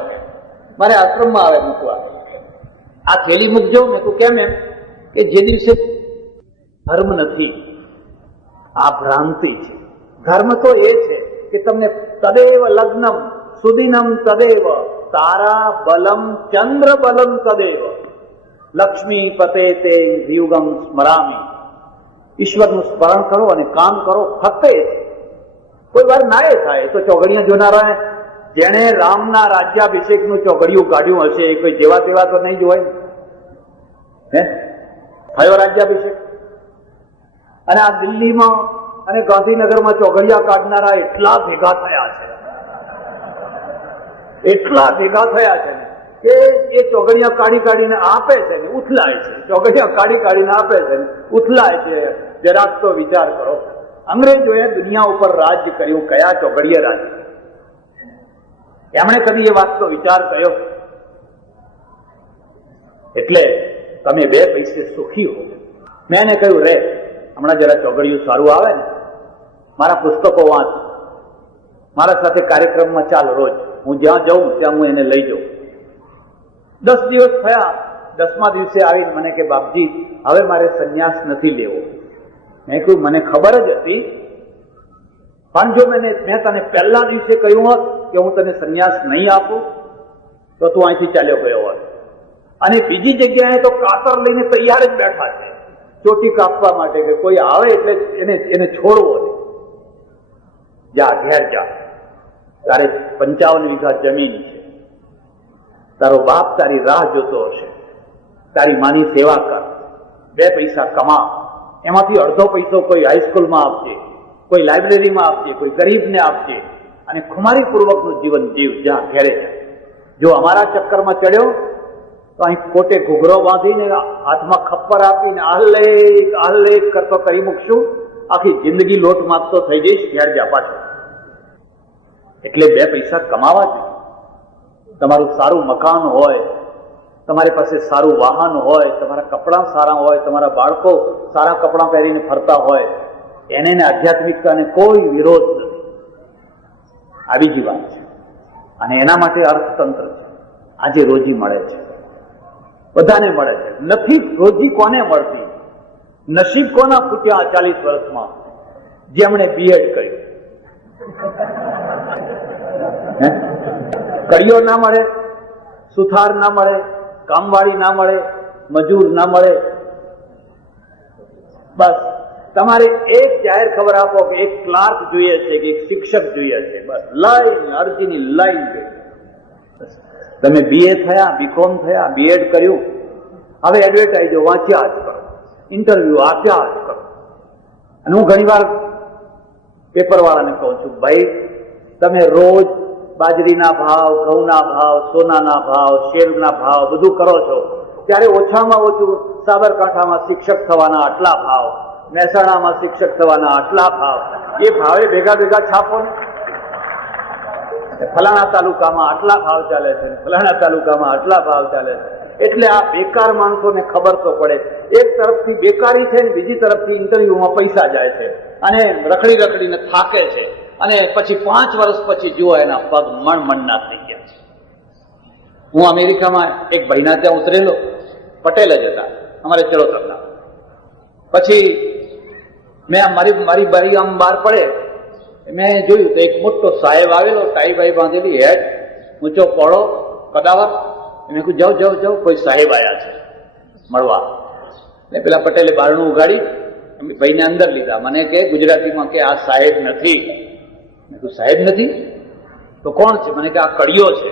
મારે આશ્રમમાં આવે મૂકવા, આ થેલી મૂકજો. મેં તું કેમ? એમ કે જે દિવસે ધર્મ નથી, આ ભ્રાંતિ છે. ધર્મ તો એ છે કે તમને તદેવ લગ્નમ સુદિનમ તદેવ તારા બલમ ચંદ્ર બલમ તદેવ લક્ષ્મી પતે તે વિયુગમ સ્મરામી. ઈશ્વરનું સ્મરણ કરો અને કામ કરો. ફક્ત એ છે. કોઈ વાર ના એ થાય તો ચોઘડિયા જોનારા, જેણે રામના રાજ્યાભિષેકનું ચોઘડિયું કાઢ્યું હશે, એ કોઈ જેવા તેવા તો નહીં જ હોય. હે, થયો રાજ્યાભિષેક? અને આ દિલ્હીમાં અને ગાંધીનગરમાં ચોઘડિયા કાઢનારા એટલા ભેગા થયા છે કે એ ચોઘડિયા કાઢીને આપે છે ને ઉથલાય છે. ચોઘડિયા કાઢીને આપે છે ને ઉથલાય છે. જરાક તો વિચાર કરો, અંગ્રેજોએ દુનિયા ઉપર રાજ્ય કર્યું, કયા ચોઘડિયે રાજ્ય? એમણે કદી એ વાતનો વિચાર કર્યો? એટલે તમે 2 પૈસે સુખી હો. મેં એને કહ્યું, રે હમણાં જરા ચોઘડિયું સારું આવે ને, મારા પુસ્તકો વાંચ, મારા સાથે કાર્યક્રમમાં ચાલ રોજ. હું જ્યાં જાઉં ત્યાં હું એને લઈ જાઉં. 10 દિવસ થયા. 10મા દિવસે આવીને મને કે, બાપજી હવે મારે સંન્યાસ નથી લેવો. મેં કહ્યું, મને ખબર જ હતી, પણ જો મેં તને પહેલા દિવસે કહ્યું હોત કે હું તને સંન્યાસ નહીં આપું તો તું અહીંથી ચાલ્યો ગયો હોત. અને બીજી જગ્યાએ તો કાતર લઈને તૈયાર જ બેઠા છે ચોટી કાપવા માટે કે કોઈ આવે એટલે એને છોડવો છે. જા, ઘેર જા. તારે 55 વીઘા જમીન છે. તારો બાપ તારી રાહ જોતો હશે. તારી માની સેવા કર, 2 પૈસા કમા. એમાંથી અડધો પૈસો કોઈ હાઈસ્કૂલમાં આપજે, કોઈ લાઇબ્રેરીમાં આપજે, કોઈ ગરીબને આપજે, અને ખુમારીપૂર્વકનું જીવન જીવ. જા, ઘેરે જા. જો અમારા ચક્કરમાં ચડ્યો તો અહીં કોટે ઘૂઘરો બાંધીને હાથમાં ખપ્પર આપીને આહલેખ કરતો કરી મૂકશું. આખી જિંદગી લોટ માગતો થઈ જઈશ. ઘેર જા પાછો. એટલે 2 પૈસા કમાવા જ. તમારું સારું મકાન હોય, તમારી પાસે સારું વાહન હોય, તમારા કપડાં સારા હોય, તમારા બાળકો સારા કપડાં પહેરીને ફરતા હોય, એને આધ્યાત્મિકતાને કોઈ વિરોધ નથી. આ બીજી વાત છે. અને એના માટે અર્થતંત્ર છે. આજે રોજી મળે છે, બધાને મળે છે. નથી રોજી કોને મળતી? નસીબ કોના ફૂટ્યા 40 વર્ષમાં? જેમણે બીએડ કર્યું. કડીઓ ના મળે, સુથાર ના મળે, કામવાળી ના મળે, મજૂર ના મળે. બસ તમારે એક જાહેર ખબર આપો કે એક ક્લાર્ક જોઈએ છે કે એક શિક્ષક જોઈએ છે, બસ લાઈન અરજીની લાઈન ગઈ. તમે બીએ થયા, બીકોમ થયા, બીએડ કર્યું, હવે એડવર્ટાઇઝો વાંચ્યા જ કરો, ઇન્ટરવ્યુ આપ્યા જ કરો. અને હું ઘણી વાર પેપરવાળાને કહું છું, ભાઈ તમે રોજ બાજરીના ભાવ, ઘઉંના ભાવ, સોનાના ભાવ, શેરના ભાવ બધું કરો છો, ત્યારે ઓછામાં ઓછું સાબરકાંઠામાં શિક્ષક થવાના આટલા ભાવ, મહેસાણામાં શિક્ષક થવાના આટલા ભાવ, એ ભાવે ભેગા ભેગા છાપો ને. ફલાણા તાલુકામાં આટલા ભાવ ચાલે છે, ફલાણા તાલુકામાં આટલા ભાવ ચાલે છે. એટલે આ બેકાર માણસોને ખબર તો પડે. એક તરફથી બેકારી છે ને બીજી તરફથી ઇન્ટરવ્યુમાં પૈસા જાય છે અને રખડી રખડીને થાકે છે. અને પછી 5 વર્ષ પછી જુઓ એના પગ મણમણના થઈ ગયા છે. હું અમેરિકામાં એક ભાઈના ત્યાં ઉતરેલો, પટેલ જ હતા, અમારે ચરોતરના. પછી મેં મારી બારી આમ બહાર પડે, મેં જોયું તો એક મોટો સાહેબ આવેલો, ટાઈ બાઈ બાંધેલી, હેડ ઊંચો પડો, કદાવર. મેં કહ્યું જાઓ જાઓ જાઓ, કોઈ સાહેબ આવ્યા છે મળવા. એટલે પેલા પટેલે બારણું ઉગાડી ભાઈને અંદર લીધા. મને કે ગુજરાતીમાં કે આ સાહેબ નથી. મેં કહ્યું સાહેબ નથી તો કોણ છે? મને કે આ કડીઓ છે.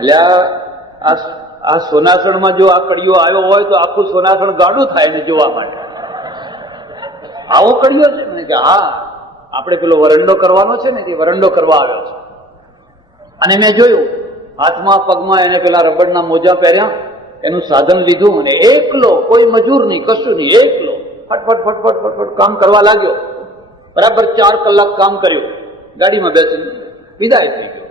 એટલે આ સોનાસણમાં જો આ કડીઓ આવ્યો હોય તો આખું સોનાસણ ગાડું થાય ને જોવા માટે. આવો કડીઓ છે? મને કે હા, આપણે પેલો વરંડો કરવાનો છે ને, તે વરંડો કરવા આવ્યો છે. અને મેં જોયું હાથમાં પગમાં એને પેલા રબડના મોજા પહેર્યા, એનું સાધન લીધું અને એકલો, કોઈ મજૂર નહીં, કશું નહીં, એકલો ફટફટ ફટફટ ફટફટ કામ કરવા લાગ્યો. બરાબર 4 કલાક કામ કર્યું, ગાડીમાં બેસીને વિદાય થઈ ગયો.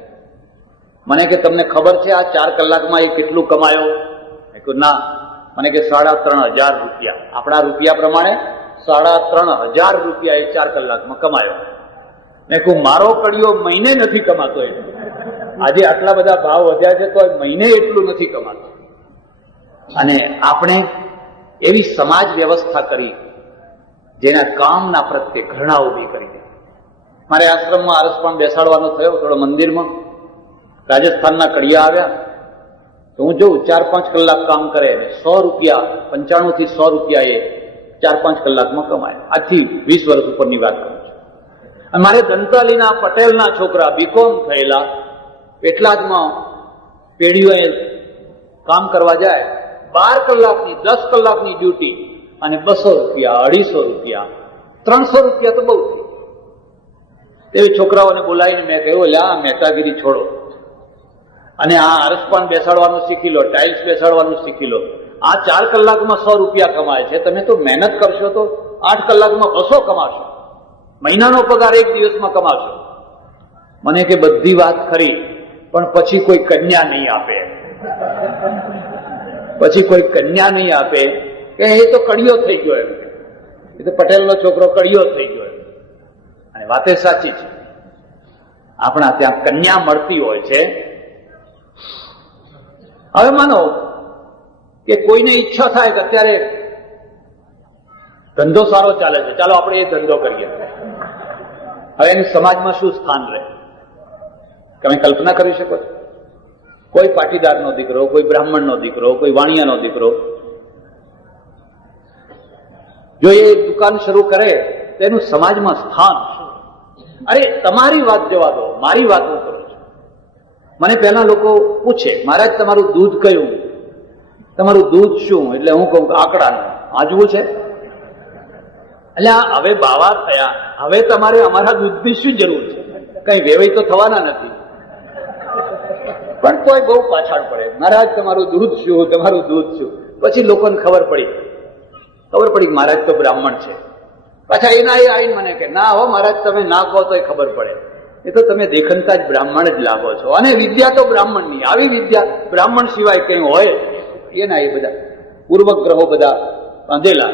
મને કે તમને ખબર છે આ 4 કલાકમાં એ કેટલું કમાયો? મેં કહ્યું ના. મને કે 3,500 રૂપિયા. આપણા રૂપિયા પ્રમાણે 3,500 રૂપિયા એ 4 કલાકમાં કમાયો. મેં કહું મારો કડિયો મહિને નથી કમાતો એટલું. આજે આટલા બધા ભાવ વધ્યા છે તો મહિને એટલું નથી કમાતો. અને આપણે એવી સમાજ વ્યવસ્થા કરી જેના કામના પ્રત્યે ઘૃણા ઉભી કરી દે. મારે આશ્રમમાં આરસપણ બેસાડવાનો થયો થોડો મંદિરમાં. રાજસ્થાનના કડિયા આવ્યા તો હું જોઉં 4-5 કલાક કામ કરે ને 100 રૂપિયા, 95 થી 100 રૂપિયા એ 4-5 કલાકમાં કમાય. આજથી 20 વર્ષ ઉપરની વાત કરું છું. અને મારે દંતાલીના પટેલના છોકરા બીકોમ થયેલા એટલા જમાં પેઢીઓ કામ કરવા જાય, 12 કલાકની 10 કલાકની ડ્યુટી અને 200 રૂપિયા, 250 રૂપિયા, 300 રૂપિયા તો બહુ થઈ. તેવી છોકરાઓને બોલાવીને મેં કહ્યું લ્યા મહેતાગીરી છોડો અને આ આરસપાન બેસાડવાનું શીખી લો, ટાઇલ્સ બેસાડવાનું શીખી લો. આ 4 કલાકમાં 100 રૂપિયા કમાય છે, તમે તો મહેનત કરશો તો 8 કલાકમાં 200 કમાશો, મહિનાનો પગાર 1 દિવસમાં કમાશો. મને કે બધી વાત ખરી, પણ પછી કોઈ કન્યા નહીં આપે. પછી કોઈ કન્યા નહીં આપે કે એ તો કડિયો થઈ ગયો, એમ એ તો પટેલનો છોકરો કડિયો થઈ ગયો. અને વાતે સાચી છે, આપણા ત્યાં કન્યા મળતી હોય છે. હવે માનો કે કોઈને ઈચ્છા થાય કે અત્યારે ધંધો સારો ચાલે છે, ચાલો આપણે એ ધંધો કરીએ. હવે એનું સમાજમાં શું સ્થાન રહે તમે કલ્પના કરી શકો છો? કોઈ પાટીદારનો દીકરો, કોઈ બ્રાહ્મણનો દીકરો, કોઈ વાણિયાનો દીકરો જો એ દુકાન શરૂ કરે તો એનું સમાજમાં સ્થાન શું? અરે તમારી વાત જવા દો, મારી વાત હું કરું છું. મને પહેલા લોકો પૂછે મહારાજ તમારું દૂધ કયું? તમારું દૂધ શું? એટલે હું કહું આંકડાનું. આજવું છે એટલે હવે બાવા થયા, હવે તમારે અમારા દૂધની શું જરૂર છે? કઈ વેવાઈ તો થવાના નથી. પણ તોય બહુ પાછળ પડે, મહારાજ તમારું દૂધ શું, તમારું દૂધ શું? પછી લોકોને ખબર પડી મહારાજ તો બ્રાહ્મણ છે. પાછા એના એ આવીને મને કે ના હો મહારાજ તમે ના કહો તો ખબર પડે, એ તો તમે દેખનતા જ બ્રાહ્મણ જ લાગો છો. અને વિદ્યા તો બ્રાહ્મણની, આવી વિદ્યા બ્રાહ્મણ સિવાય કઈ હોય? એના એ બધા પૂર્વગ્રહો બધા બાંધેલા.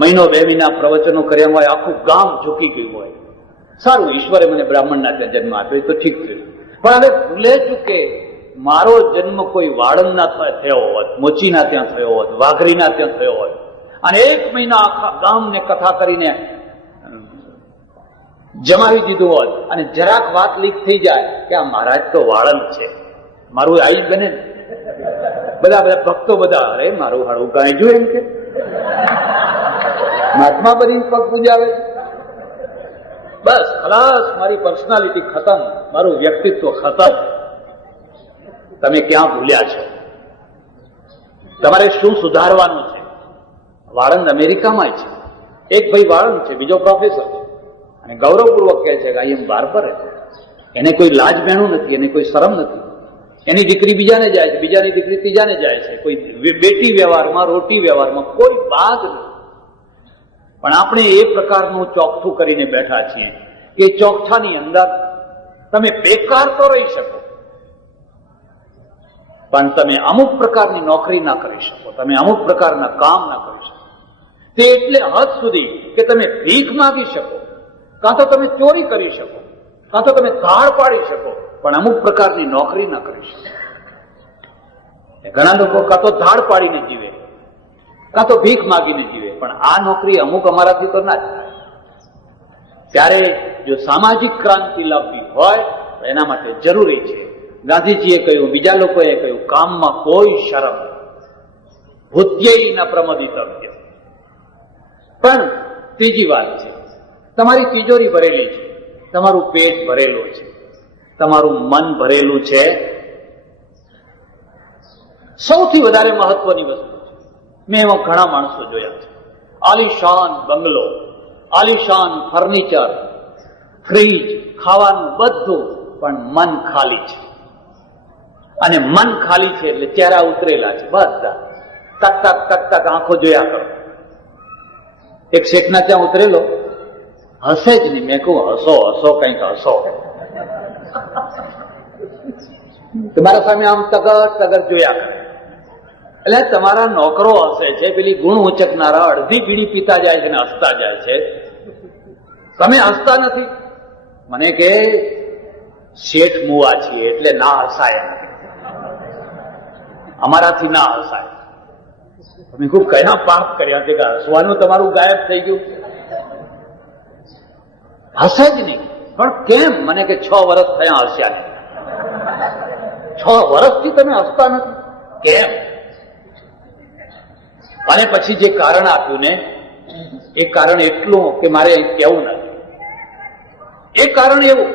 મહિનો 2 મહિના પ્રવચનો કર્યા હોય, આખું ગામ ઝૂકી ગયું હોય. સારું, ઈશ્વરે મને બ્રાહ્મણના ત્યાં જન્મ આપ્યો તો ઠીક થયું. પણ હવે ભૂલે ચૂકે મારો જન્મ કોઈ વાળંદના થયો હોત, મોચીના ત્યાં થયો હોત, વાઘરીના ત્યાં થયો હોત, અને 1 મહિના આખા ગામને કથા કરીને જમાવી દીધું હોત, અને જરાક વાત લીક થઈ જાય કે આ મહારાજ તો વાળંદ છે, મારું આઈ બને, બધા ભક્તો બધા, અરે મારું હાડું ગાંજ્યું એમ કે મહાત્મા બની પગ પૂજાવે છે. બસ ખલાસ, મારી પર્સનાલિટી ખતમ, મારું વ્યક્તિત્વ ખતમ. તમે ક્યાં ભૂલ્યા છો? તમારે શું સુધારવાનું છે? વાળંદ અમેરિકામાં છે, એક ભાઈ વાળંદ છે, બીજો પ્રોફેસર છે, અને ગૌરવપૂર્વક કહે છે કે આઈ એમ બાર્બર. એને કોઈ લાજ બેણું નથી, એને કોઈ શરમ નથી. એની દીકરી બીજાને જાય છે, બીજાની દીકરી ત્રીજાને જાય છે. કોઈ બેટી વ્યવહારમાં, રોટી વ્યવહારમાં કોઈ બાદ નથી. પણ આપણે એ પ્રકારનું ચોકઠું કરીને બેઠા છીએ કે ચોકઠાની અંદર તમે બેકાર તો રહી શકો, પણ તમે અમુક પ્રકારની નોકરી ના કરી શકો, તમે અમુક પ્રકારના કામ ના કરી શકો. તે એટલે હદ સુધી કે તમે ભીખ માગી શકો, કાં તો તમે ચોરી કરી શકો, કાં તો તમે ધાડ પાડી શકો, પણ અમુક પ્રકારની નોકરી ના કરી શકો. ઘણા લોકો કાં તો ધાડ પાડીને જીવે, કાં તો ભીખ માગીને જીવે, પણ આ નોકરી અમુક અમારાથી તો ના જ થાય. ત્યારે જો સામાજિક ક્રાંતિ લાવવી હોય તો એના માટે જરૂરી છે, ગાંધીજીએ કહ્યું, બીજા લોકોએ કહ્યું, કામમાં કોઈ શરમ, ભૂત્યૈ ન પ્રમદિતવ્ય. પણ ત્રીજી વાત છે, તમારી તિજોરી ભરેલી છે, તમારું પેટ ભરેલું છે, તમારું મન ભરેલું છે. સૌથી વધારે મહત્વની વસ્તુ છે, મેં એમાં ઘણા માણસો જોયા છે, આલિશાન બંગલો, આલિશાન ફર્નિચર, ફ્રીજ, ખાવાનું બધું, પણ મન ખાલી છે. અને મન ખાલી છે એટલે ચહેરા ઉતરેલા છે બધા, તક તક તક તક આંખો જોયા કરો. એક શેખના ત્યાં ઉતરેલો, હસે જ નહીં. મેં કહું હસો હસો, કંઈક હસો. તમારા સામે આમ તગર તગર જોયા કરે. એટલે તમારા નોકરો હસે છે, પેલી ગુણ ઉચકનારા અડધી બીડી પીતા જાય છે ને હસતા જાય છે, તમે હસતા નથી. મને કે શેઠ મુવા છીએ એટલે ના હસાય, અમારાથી ના હસાય. તમે ખૂબ કયા પાપ કર્યા છે કે હસવાનું તમારું ગાયબ થઈ ગયું? હસે જ નહીં. પણ કેમ? મને કે 6 વર્ષ થયા હસ્યા નહીં. 6 વર્ષથી તમે હસતા નથી, કેમ? અને પછી જે કારણ આપ્યું ને, એ કારણ એટલું કે મારે કહેવું નથી. એ કારણ એવું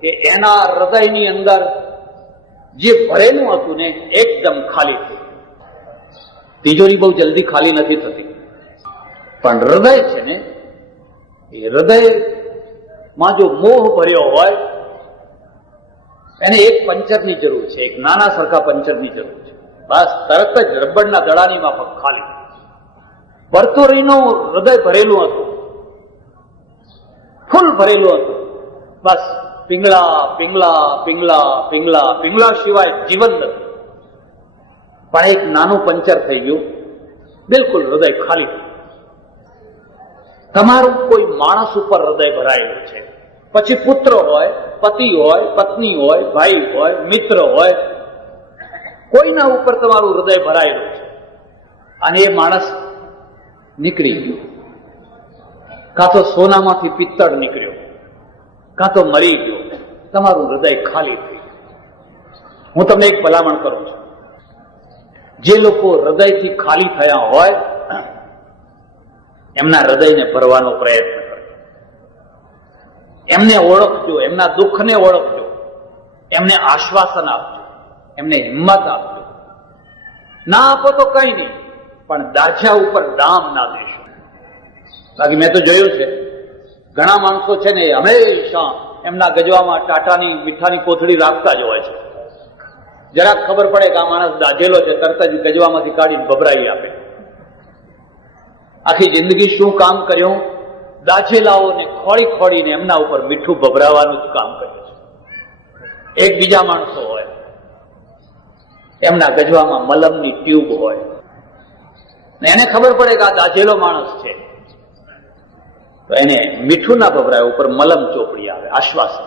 કે એના હૃદયની અંદર જે ભરેલું હતું ને, એકદમ ખાલી થયું. તિજોરી બહુ જલ્દી ખાલી નથી થતી, પણ હૃદય છે ને, એ હૃદયમાં જો મોહ ભર્યો હોય, એને એક પંચરની જરૂર છે, એક નાના સરખા પંચરની જરૂર છે. બસ તરત જ રબડના દડાની માફક ખાલી. ભરતુરીનું હૃદય ભરેલું હતું, ફૂલ ભરેલું હતું. બસ પિંગળા પિંગળા પિંગળા પિંગળા પિંગળા સિવાય જીવન નથી. પણ એક નાનું પંચર થઈ ગયું, બિલકુલ હૃદય ખાલી થયું. તમારું કોઈ માણસ ઉપર હૃદય ભરાયેલું છે, પછી પુત્ર હોય, પતિ હોય, પત્ની હોય, ભાઈ હોય, મિત્ર હોય, કોઈના ઉપર તમારું હૃદય ભરાયેલું છે, અને એ માણસ નીકળી ગયો. કાં તો સોનામાંથી પિત્તળ નીકળ્યો, કાં તો મરી ગયો, તમારું હૃદય ખાલી થયું. હું તમને એક ભલામણ કરું છું, જે લોકો હૃદયથી ખાલી થયા હોય એમના હૃદયને ભરવાનો પ્રયત્ન કરજો. એમને ઓળખજો, એમના દુઃખને ઓળખજો, એમને આશ્વાસન આપજો, એમને હિંમત આપજો. ના આપો તો કઈ નહીં, પણ દાઝ્યા ઉપર દામ ના દેશો. બાકી મેં તો જોયું છે, ઘણા માણસો છે ને હંમેશા એમના ગજવામાં ટાટાની મીઠાની કોથળી રાખતા જ હોય છે. જરાક ખબર પડે કે આ માણસ દાઝેલો છે, તરત જ ગજવામાંથી કાઢીને ભભરાવી આપે. આખી જિંદગી શું કામ કર્યું? દાઝેલાઓને ખોળી ખોળીને એમના ઉપર મીઠું ભભરાવાનું જ કામ કર્યું છે. એક બીજા માણસો હોય, એમના ગજવામાં મલમની ટ્યુબ હોય, ને એને ખબર પડે કે આ દાઝેલો માણસ છે, એને મીઠું ના ભભરાય, ઉપર મલમ ચોપડી આવે, આશ્વાસન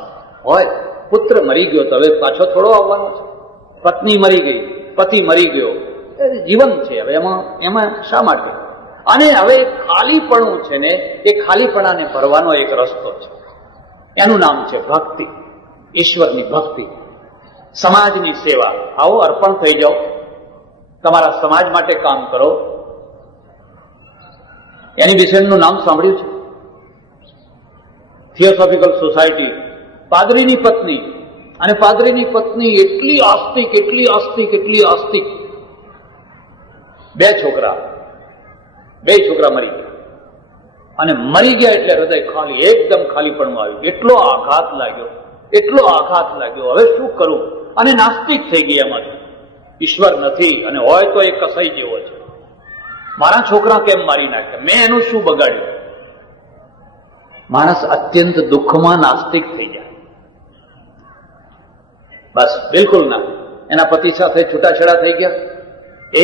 હોય. પુત્ર મરી ગયો તો હવે પાછો થોડો આવવાનો છે, પત્ની મરી ગઈ, પતિ મરી ગયો, જીવન છે હવે એમાં શા માટે? અને હવે ખાલીપણું છે ને, એ ખાલીપણાને ભરવાનો એક રસ્તો છે, એનું નામ છે ભક્તિ, ઈશ્વરની ભક્તિ, સમાજની સેવા. આવો અર્પણ થઈ જાઓ, તમારા સમાજ માટે કામ કરો. એની વિશેનું નામ સાંભળ્યું છે? થિયોસોફિકલ સોસાયટી, પાદરીની પત્ની, અને પાદરીની પત્ની એટલી આસ્તિક, એટલી આસ્તિક, એટલી આસ્તિક. બે છોકરા મરી ગયા, અને મરી ગયા એટલે હૃદય ખાલી, એકદમ ખાલીપણું આવ્યું. એટલો આઘાત લાગ્યો, હવે શું કરું? અને નાસ્તિક થઈ ગઈ એમાંથી. ઈશ્વર નથી, અને હોય તો એ કસાઈ જેવો છે. મારા છોકરા કેમ મારી નાખ્યા? મેં એનું શું બગાડ્યું? માણસ અત્યંત દુઃખમાં નાસ્તિક થઈ જાય. બસ બિલકુલ ના. એના પતિ સાથે છૂટાછેડા થઈ ગયા,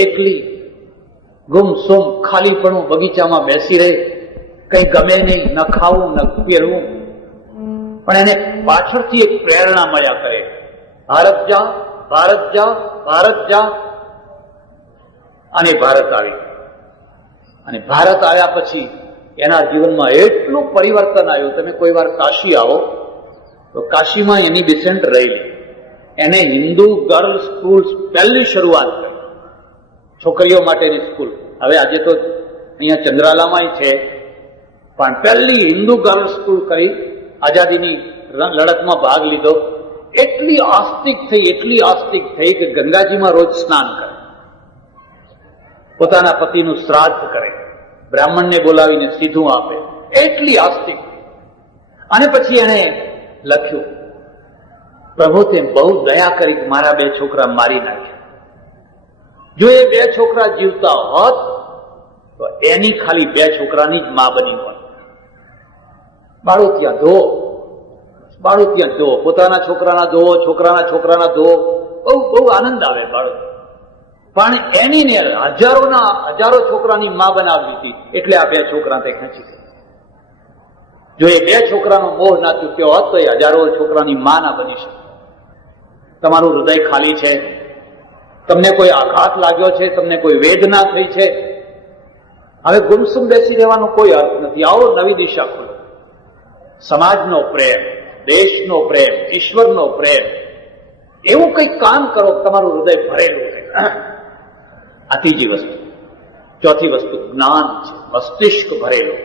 એકલી ગુમસુમ ખાલીપણું, બગીચામાં બેસી રહે, કઈ ગમે નહીં, ન ખાવું ન પહેરવું. પણ એને પાછળથી એક પ્રેરણા મળ્યા કરે, ભારત જા, ભારત જા, ભારત જા. અને ભારત આવી, અને ભારત આવ્યા પછી એના જીવનમાં એટલું પરિવર્તન આવ્યું. તમે કોઈ વાર કાશી આવો તો કાશીમાં એની ડિસેન્ટ રહેલી. એને હિન્દુ ગર્લ સ્કૂલ પહેલી શરૂઆત કરી, છોકરીઓ માટેની સ્કૂલ. હવે આજે તો અહીંયા ચંદ્રાલામાં છે, પણ પહેલી હિન્દુ ગર્લ સ્કૂલ કરી, આઝાદીની લડતમાં ભાગ લીધો. એટલી આસ્તિક થઈ કે ગંગાજીમાં રોજ સ્નાન કરે, પોતાના પતિનું શ્રાદ્ધ કરે, બ્રાહ્મણને બોલાવીને સીધું આપે, એટલી આસ્તિક. અને પછી એણે લખ્યું, પ્રભુ તે બહુ દયા કરી કે મારા બે છોકરા મારી નાખ્યા. જો એ બે છોકરા જીવતા હોત તો એની ખાલી બે છોકરાની જ મા બની હોત. બાળો ત્યાં ધો, પોતાના છોકરાના ધો, બહુ આનંદ આવે બાળો. પણ એની ને હજારો છોકરાની મા બનાવી દીધી, એટલે આ બે છોકરા તે ખેંચી ગયા. જો એ બે છોકરાનો મોહ ના તૂટ્યો હોત તો એ હજારો છોકરાની મા ના બની શકે. તમારું હૃદય ખાલી છે, તમને કોઈ આઘાત લાગ્યો છે, તમને કોઈ વેદના થઈ છે, હવે ગુમસુમ બેસી રહેવાનો કોઈ અર્થ નથી. આવો નવી દિશા ખોલો. સમાજનો પ્રેમ, દેશનો પ્રેમ, ઈશ્વરનો પ્રેમ, એવું કંઈક કામ કરો તમારું હૃદય ભરેલું રહે. આ ત્રીજી વસ્તુ. ચોથી વસ્તુ જ્ઞાન છે, મસ્તિષ્ક ભરેલો.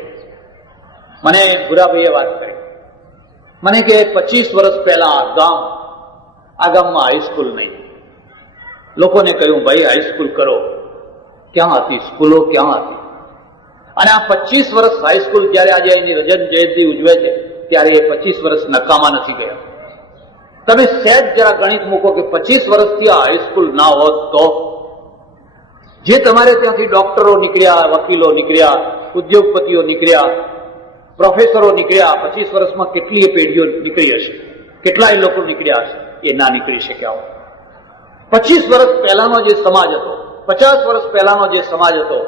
મને ભુરાભાઈએ વાત કરી, મને કે 25 વર્ષ પહેલા આ ગામમાં હાઈસ્કૂલ નહીં. લોકોને કહ્યું ભાઈ હાઈસ્કૂલ કરો. ક્યાં હતી સ્કૂલો, ક્યાં હતી? અને આ 25 વર્ષ હાઈસ્કૂલ, જયારે આજે એની રજત જયંતિ ઉજવે છે, ત્યારે એ 25 વર્ષ નકામા નથી ગયા. તમે સહેજ જરા ગણિત મૂકો કે 25 વર્ષથી આ હાઈસ્કૂલ ના હોત તો જે તમારે ત્યાંથી ડોક્ટરો નીકળ્યા, વકીલો નીકળ્યા, ઉદ્યોગપતિઓ નીકળ્યા, પ્રોફેસરો નીકળ્યા, 25 વર્ષમાં કેટલી પેઢીઓ નીકળી હશે, કેટલાય લોકો નીકળ્યા હશે, એ ના નીકળી શક્યા હોય. 25 વર્ષ પહેલાનો જે સમાજ હતો, 50 વર્ષ પહેલાનો જે સમાજ હતો,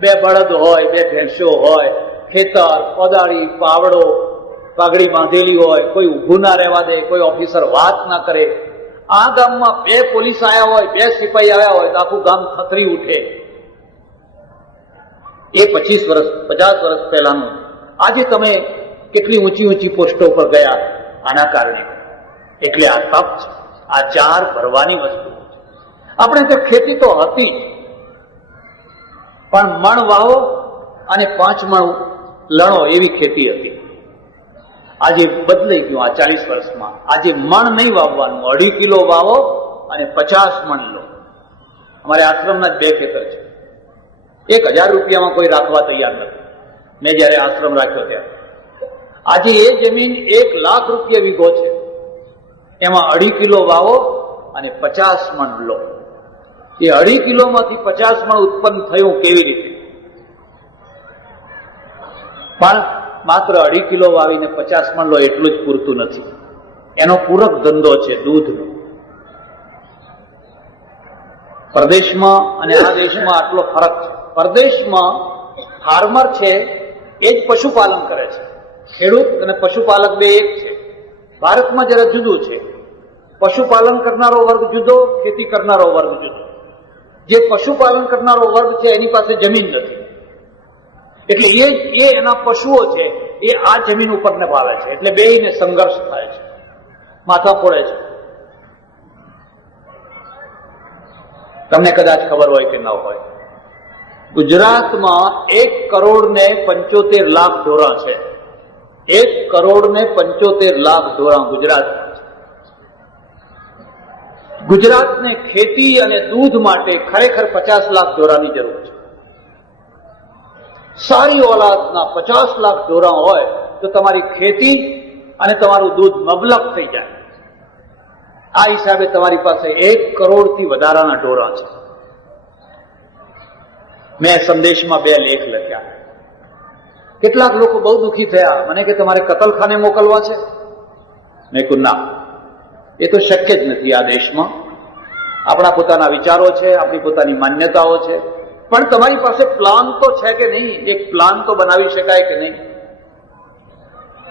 બે બળદ હોય, બે ભેંસો હોય, ખેતર, કોદાળી, પાવડો, પાઘડી બાંધેલી હોય, કોઈ ઊભું ના રહેવા દે, કોઈ ઓફિસર વાત ના કરે. આ ગામમાં બે પોલીસ આવ્યા હોય, બે સિપાહી આવ્યા હોય તો આખું ગામ થથરી ઉઠે. એ 25 વર્ષ 50 વર્ષ પહેલાનું. આજે તમે કેટલી ઊંચી પોસ્ટો પર ગયા, આના કારણે. એટલે આ તપ છે, આ ચાર ભરવાની વસ્તુ છે. આપણે તો ખેતી તો હતી જ, પણ મણ વાવો અને 5 મણ લણો એવી ખેતી હતી. આજે બદલાઈ ગયું આ 40 વર્ષમાં. આજે મણ નહીં વાવવાનું, 2.5 કિલો વાવો અને 50 મણ લો. અમારે આશ્રમના જ 2 ખેતર છે. 1000 રૂપિયામાં કોઈ રાખવા તૈયાર નથી. મેં જયારે આશ્રમ રાખ્યો ત્યારે આજે એ જમીન 1 લાખ રૂપિયા વીઘો છે. એમાં 2.5 કિલો વાવો અને 50 મણ લો. એ 2.5 કિલોમાંથી 50 મણ ઉત્પન્ન થયું કેવી રીતે? પણ માત્ર 2.5 કિલો વાવીને 50 મણ લો એટલું જ પૂરતું નથી. એનો પૂરક ધંધો છે દૂધનો. પરદેશમાં અને આ દેશમાં આટલો ફરક છે. પરદેશમાં ફાર્મર છે એ જ પશુપાલન કરે છે. ખેડૂત અને પશુપાલક બે એક છે. ભારતમાં જરા જુદું છે. પશુપાલન કરનારો વર્ગ જુદો, ખેતી કરનારો વર્ગ જુદો. જે પશુપાલન કરનારો વર્ગ છે એની પાસે જમીન નથી, એટલે એ એના પશુઓ છે એ આ જમીન ઉપર ને પાવે છે, એટલે બેયને સંઘર્ષ થાય છે, માથા ફોડે છે. તમને કદાચ ખબર હોય કે ન હોય, ગુજરાતમાં 1,75,00,000 ઢોરા છે. 1,75,00,000 ઢોરા ગુજરાતમાં છે. ગુજરાતને ખેતી અને દૂધ માટે ખરેખર 50 લાખ ઢોરાની જરૂર છે. સારી ઓલાદના 50 લાખ ઢોરા હોય તો તમારી ખેતી અને તમારું દૂધ મબલક થઈ જાય. આ હિસાબે તમારી પાસે 1 કરોડથી વધારાના ઢોરા છે. મેં સંદેશમાં 2 લેખ લખ્યા. કેટલાક લોકો બહુ દુઃખી થયા, મને કે તમારે કતલખાને મોકલવા છે. મેં કહ્યું ના, એ તો શક્ય જ નથી. આ દેશમાં આપણા પોતાના વિચારો છે, આપણી પોતાની માન્યતાઓ છે, પણ તમારી પાસે પ્લાન તો છે કે નહીં? એક પ્લાન તો બનાવી શકાય કે નહીં?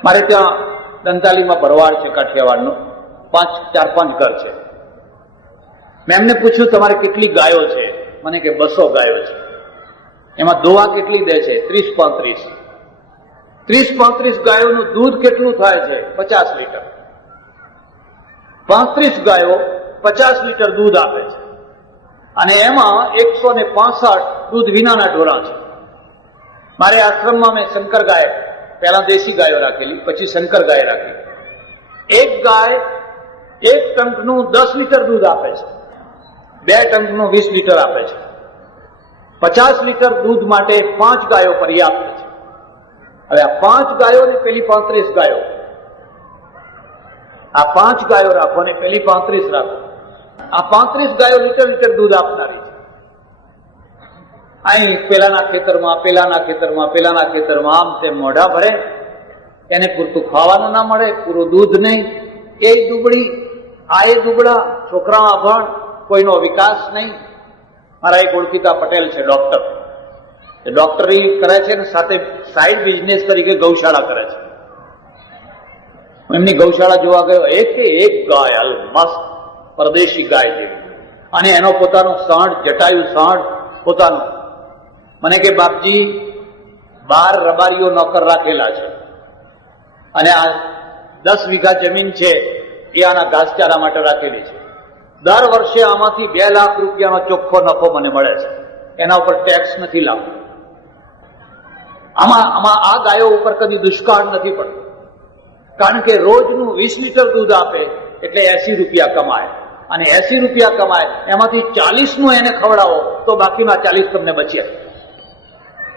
મારે ત્યાં દંતાલીમાં ભરવાડ છે, કાઠિયાવાડનો, 4-5 ઘર છે. મેં એમને પૂછ્યું તમારે કેટલી ગાયો છે? મને કે 200 ગાયો છે. એમાં દોવા કેટલી દે છે? 30-35. 30-35 ગાયોનું દૂધ કેટલું થાય છે? 50 લીટર. 35 ગાયો 50 લીટર દૂધ આપે છે, અને એમાં 165 દૂધ વિનાના ઢોરા છે. મારે આશ્રમમાં મેં શંકર ગાય, પહેલા દેશી ગાયો રાખેલી, પછી શંકર ગાય રાખી. એક ગાય 1 ટંકનું 10 લીટર દૂધ આપે છે, 2 ટંકનું 20 લીટર આપે છે. 50 લીટર દૂધ માટે 5 ગાયો પર્યાપ્ત છે. હવે આ 5 ગાયો ને પેલી 35 ગાયો, આ 5 ગાયો રાખો ને પેલી 35 રાખો, આ 35 ગાયો લીટર દૂધ આપનારી છે. અહીં પેલાના ખેતરમાં, પેલાના ખેતરમાં, પેલાના ખેતરમાં, આમ તેમ મોઢા ભરે, એને પૂરતું ખાવાનું ના મળે, પૂરું દૂધ નહીં. એ દુબળી, આ એ દુબળા, છોકરા અભણ, કોઈનો વિકાસ નહીં. મારા એક ઓળખીતા પટેલ છે, ડોક્ટર. એ ડોક્ટરી કરે છે ને સાથે સાઈડ બિઝનેસ તરીકે ગૌશાળા કરે છે. હું એમની ગૌશાળા જોવા ગયો, એક ગાય મસ્ત પરદેશી ગાય જેવી, અને એનો પોતાનો સાંડ, જટાયુ સાંડ પોતાનું. મને કે બાપજી 12 રબારીઓ નોકર રાખેલા છે, અને આ 10 વીઘા જમીન છે એ આના ઘાસચારા માટે રાખેલી છે. દર વર્ષે આમાંથી 2 લાખ રૂપિયાનો ચોખ્ખો નફો મને મળે છે. એના ઉપર ટેક્સ નથી લાગતો. આમાં આ ગાયો ઉપર કદી દુષ્કાળ નથી પડતો, કારણ કે રોજનું 20 લીટર દૂધ આપે એટલે 80 રૂપિયા કમાય, અને 80 રૂપિયા કમાય એમાંથી 40નું એને ખવડાવો તો બાકીના 40 તમને બચ્યા.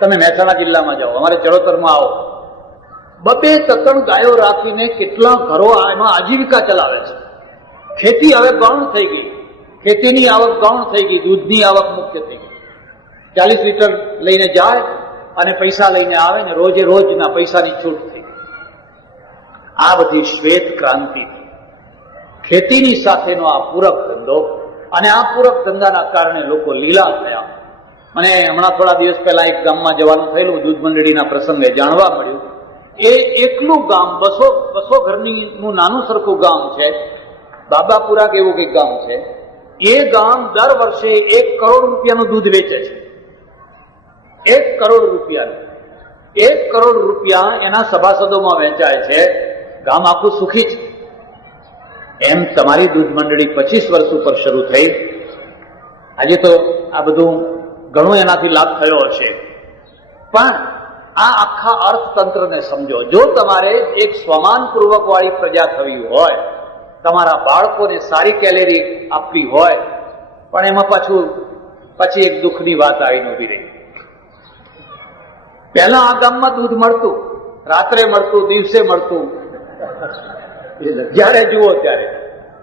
તમે મહેસાણા જિલ્લામાં જાઓ, અમારે ચડોતરમાં આવો, 2-3 ગાયો રાખીને કેટલા ઘરો એમાં આજીવિકા ચલાવે છે. ખેતી હવે ગૌણ થઈ ગઈ, ખેતીની આવક ગૌણ થઈ ગઈ, દૂધની આવક મુખ્ય થઈ ગઈ. 40 લીટર લઈને જાય અને પૈસા લઈને આવે ને રોજે રોજના પૈસાની છૂટ થઈ ગઈ. આ બધી શ્વેત ક્રાંતિ, ખેતીની સાથેનો આ પૂરક ધંધો, અને આ પૂરક ધંધાના કારણે લોકો લીલા થયા. મને હમણાં થોડા દિવસ પહેલા એક ગામમાં જવાનું થયેલું, દૂધ મંડળીના પ્રસંગે જાણવા મળ્યું, એ એકલું ગામ 200 ઘરનું નાનું સરખું ગામ છે, બાબાપુરા કે એવું કંઈક ગામ છે. એ ગામ દર વર્ષે 1 કરોડ રૂપિયાનું દૂધ વેચે છે. 1 કરોડ રૂપિયાનું. 1 કરોડ રૂપિયા એના સભાસદોમાં વહેંચાય છે. ગામ આખું સુખી છે. એમ તમારી દૂધ મંડળી 25 વર્ષ ઉપર શરૂ થઈ. આજે તો આ બધું ઘણું એનાથી લાભ થયો હશે, પણ આ આખા અર્થતંત્રને સમજો. જો તમારે એક સ્વમાનપૂર્વક વાળી પ્રજા થવી હોય, તમારા બાળકોને સારી કેલેરી આપવી હોય, પણ એમાં પછી એક દુઃખની વાત આવીને ઉભી રહી. પહેલા આ ગામમાં દૂધ મળતું, રાત્રે મળતું, દિવસે મળતું, જ્યારે જુઓ ત્યારે.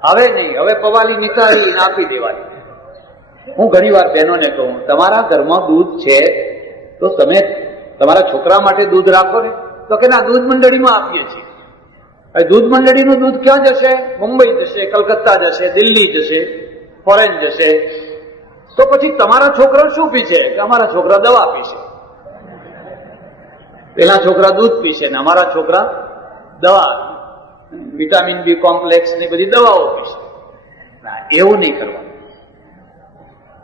હવે નહીં, હવે પવાલી નિતારી આપી દેવાની. હું ઘણી વાર બહેનોને કહું, તમારા ઘરમાં દૂધ છે તો તમે તમારા છોકરા માટે દૂધ રાખો ને. તો કે ના, દૂધ મંડળીમાં આપીએ છીએ. હવે દૂધ મંડળીનું દૂધ ક્યાં જશે? મુંબઈ જશે, કલકત્તા જશે, દિલ્હી જશે, ફોરેન જશે. તો પછી તમારા છોકરા શું પીશે? કે અમારા છોકરા દવા પીશે. પેલા છોકરા દૂધ પીશે ને અમારા છોકરા દવા, વિટામિન બી કોમ્પ્લેક્સ ની બધી દવાઓ પીશે. ના, એવું નહીં કરવાનું.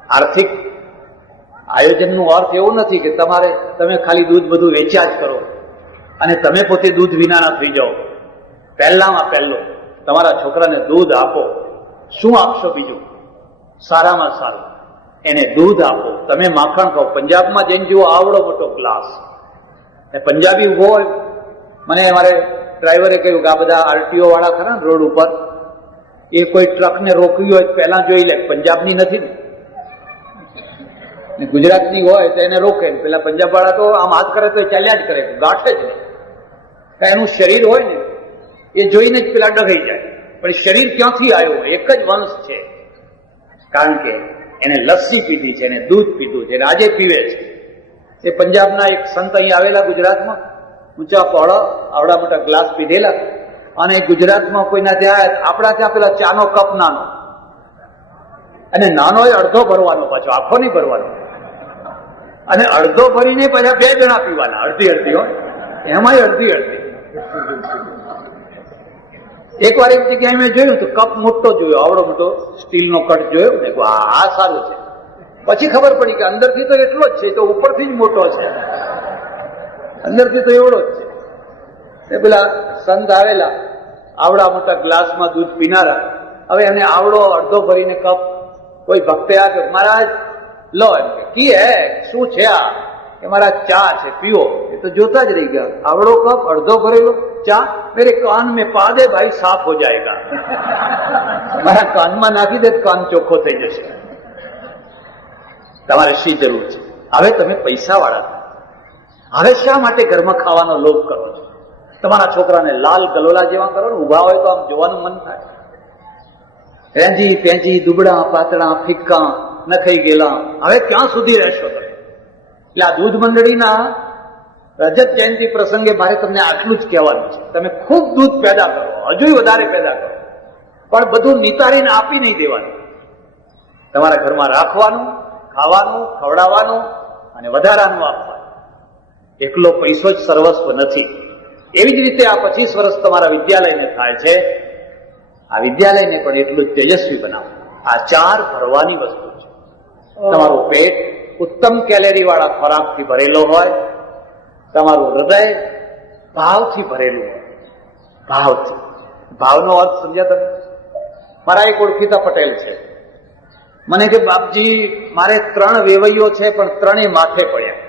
આર્થિક આયોજનનો અર્થ એવો નથી કે તમે ખાલી દૂધ બધું વેચ્યા જ કરો અને તમે પોતે દૂધ વિનાના થઈ જાઓ. પહેલામાં પહેલું તમારા છોકરાને દૂધ આપો. શું આપશો બીજું? સારામાં સારું એને દૂધ આપો. તમે માખણ ખાઓ. પંજાબમાં જઈને જુઓ, આવડો મોટો ગ્લાસ. પંજાબી ઉભો હોય, મને અમારે ડ્રાઈવરે કહ્યું કે આ બધા આરટીઓ વાળા ખરા ને રોડ ઉપર, એ કોઈ ટ્રકને રોક્યું હોય પહેલા જોઈ લે પંજાબની નથી ને ગુજરાતની હોય તો એને રોકે. પેલા પંજાબ વાળા તો આમ હાથ કરે તો ચાલ્યા જ કરે, ગાંઠે જ નહીં. એનું શરીર હોય ને એ જોઈને જ પેલા ડઘાઈ જાય. પણ શરીર ક્યાંથી આવ્યું? એક જ વંશ છે. કારણ કે એને લસ્સી પીધી છે, એને દૂધ પીધું છે, આજે પીવે છે. એ પંજાબના એક સંત અહીં આવેલા ગુજરાતમાં, ઊંચા પહોળા આવડા મોટા ગ્લાસ પીધેલા, અને ગુજરાતમાં કોઈના ત્યાં, આપણા ત્યાં પેલા ચાનો કપ નાનો, અને નાનો એ અડધો ભરવાનો, પાછો આખો નહીં ભરવાનો, અને અડધો ભરીને પાછા 2 જણા પીવાના, અડધી અડધી હોય એમાંય અડધી અડધી. એક વાર એક જગ્યાએ મેં જોયું તો કપ મોટો જોયો, આવડો મોટો સ્ટીલનો કટ જોયો ને, આ સારું છે. પછી ખબર પડી કે અંદરથી તો એટલો જ છે, તો ઉપરથી જ મોટો છે, અંદરથી તો એવડો જ છે. એ પેલા સંત આવેલા આવડા મોટા ગ્લાસમાં દૂધ પીનારા, હવે એને આવડો અડધો ભરીને કપ કોઈ ભક્તે આપ્યો. મહારાજ લો, એમ કે કી હે, શું છે આ? કે મારા ચા છે, પીવો. એ તો જોતા જ રહી ગયા, આવડો કપ અડધો ભરેલો ચા, મેરે કાન में पा दे भाई, साफ हो जाएगा. મારા કાનમાં નાખી દે, કાન ચોખ્ખો થઈ જશે. તમારે શી જરૂર છે? હવે તમે પૈસા વાળા, હવે શા માટે ઘરમાં ખાવાનો લોભ કરો છો? તમારા છોકરાને લાલ ગલોલા જેવા કરો ને, ઉભા હોય તો આમ જોવાનું મન થાય. રેંજી પેંજી, દુબળા પાતળા, ફિક્કા, નખાઈ ગયેલા, હવે ક્યાં સુધી રહેશો તમે? એટલે આ દૂધ મંડળીના રજત જયંતિ પ્રસંગે મારે તમને આટલું જ કહેવાનું છે. તમે ખૂબ દૂધ પેદા કરો, હજુ વધારે પેદા કરો, પણ બધું નિતારીને આપી નહીં દેવાનું. તમારા ઘરમાં રાખવાનું, ખાવાનું, ખવડાવવાનું અને વધારાનું આપવાનું. એકલો પૈસો જ સર્વસ્વ નથી. એવી જ રીતે આ 25 વર્ષ તમારા વિદ્યાલયને થાય છે. આ વિદ્યાલયને પણ એટલું જ તેજસ્વી બનાવો. આ 4 ભરવાની વસ્તુ છે. તમારું પેટ ઉત્તમ કેલેરી વાળા ખોરાકથી ભરેલો હોય, તમારું હૃદય ભાવથી ભરેલું હોય. ભાવથી. ભાવનો અર્થ સમજ્યા તમે? મારા એક ઓળખીતા પટેલ છે, મને કે બાપજી મારે 3 વેવૈયો છે, પણ 3 માથે પડ્યા.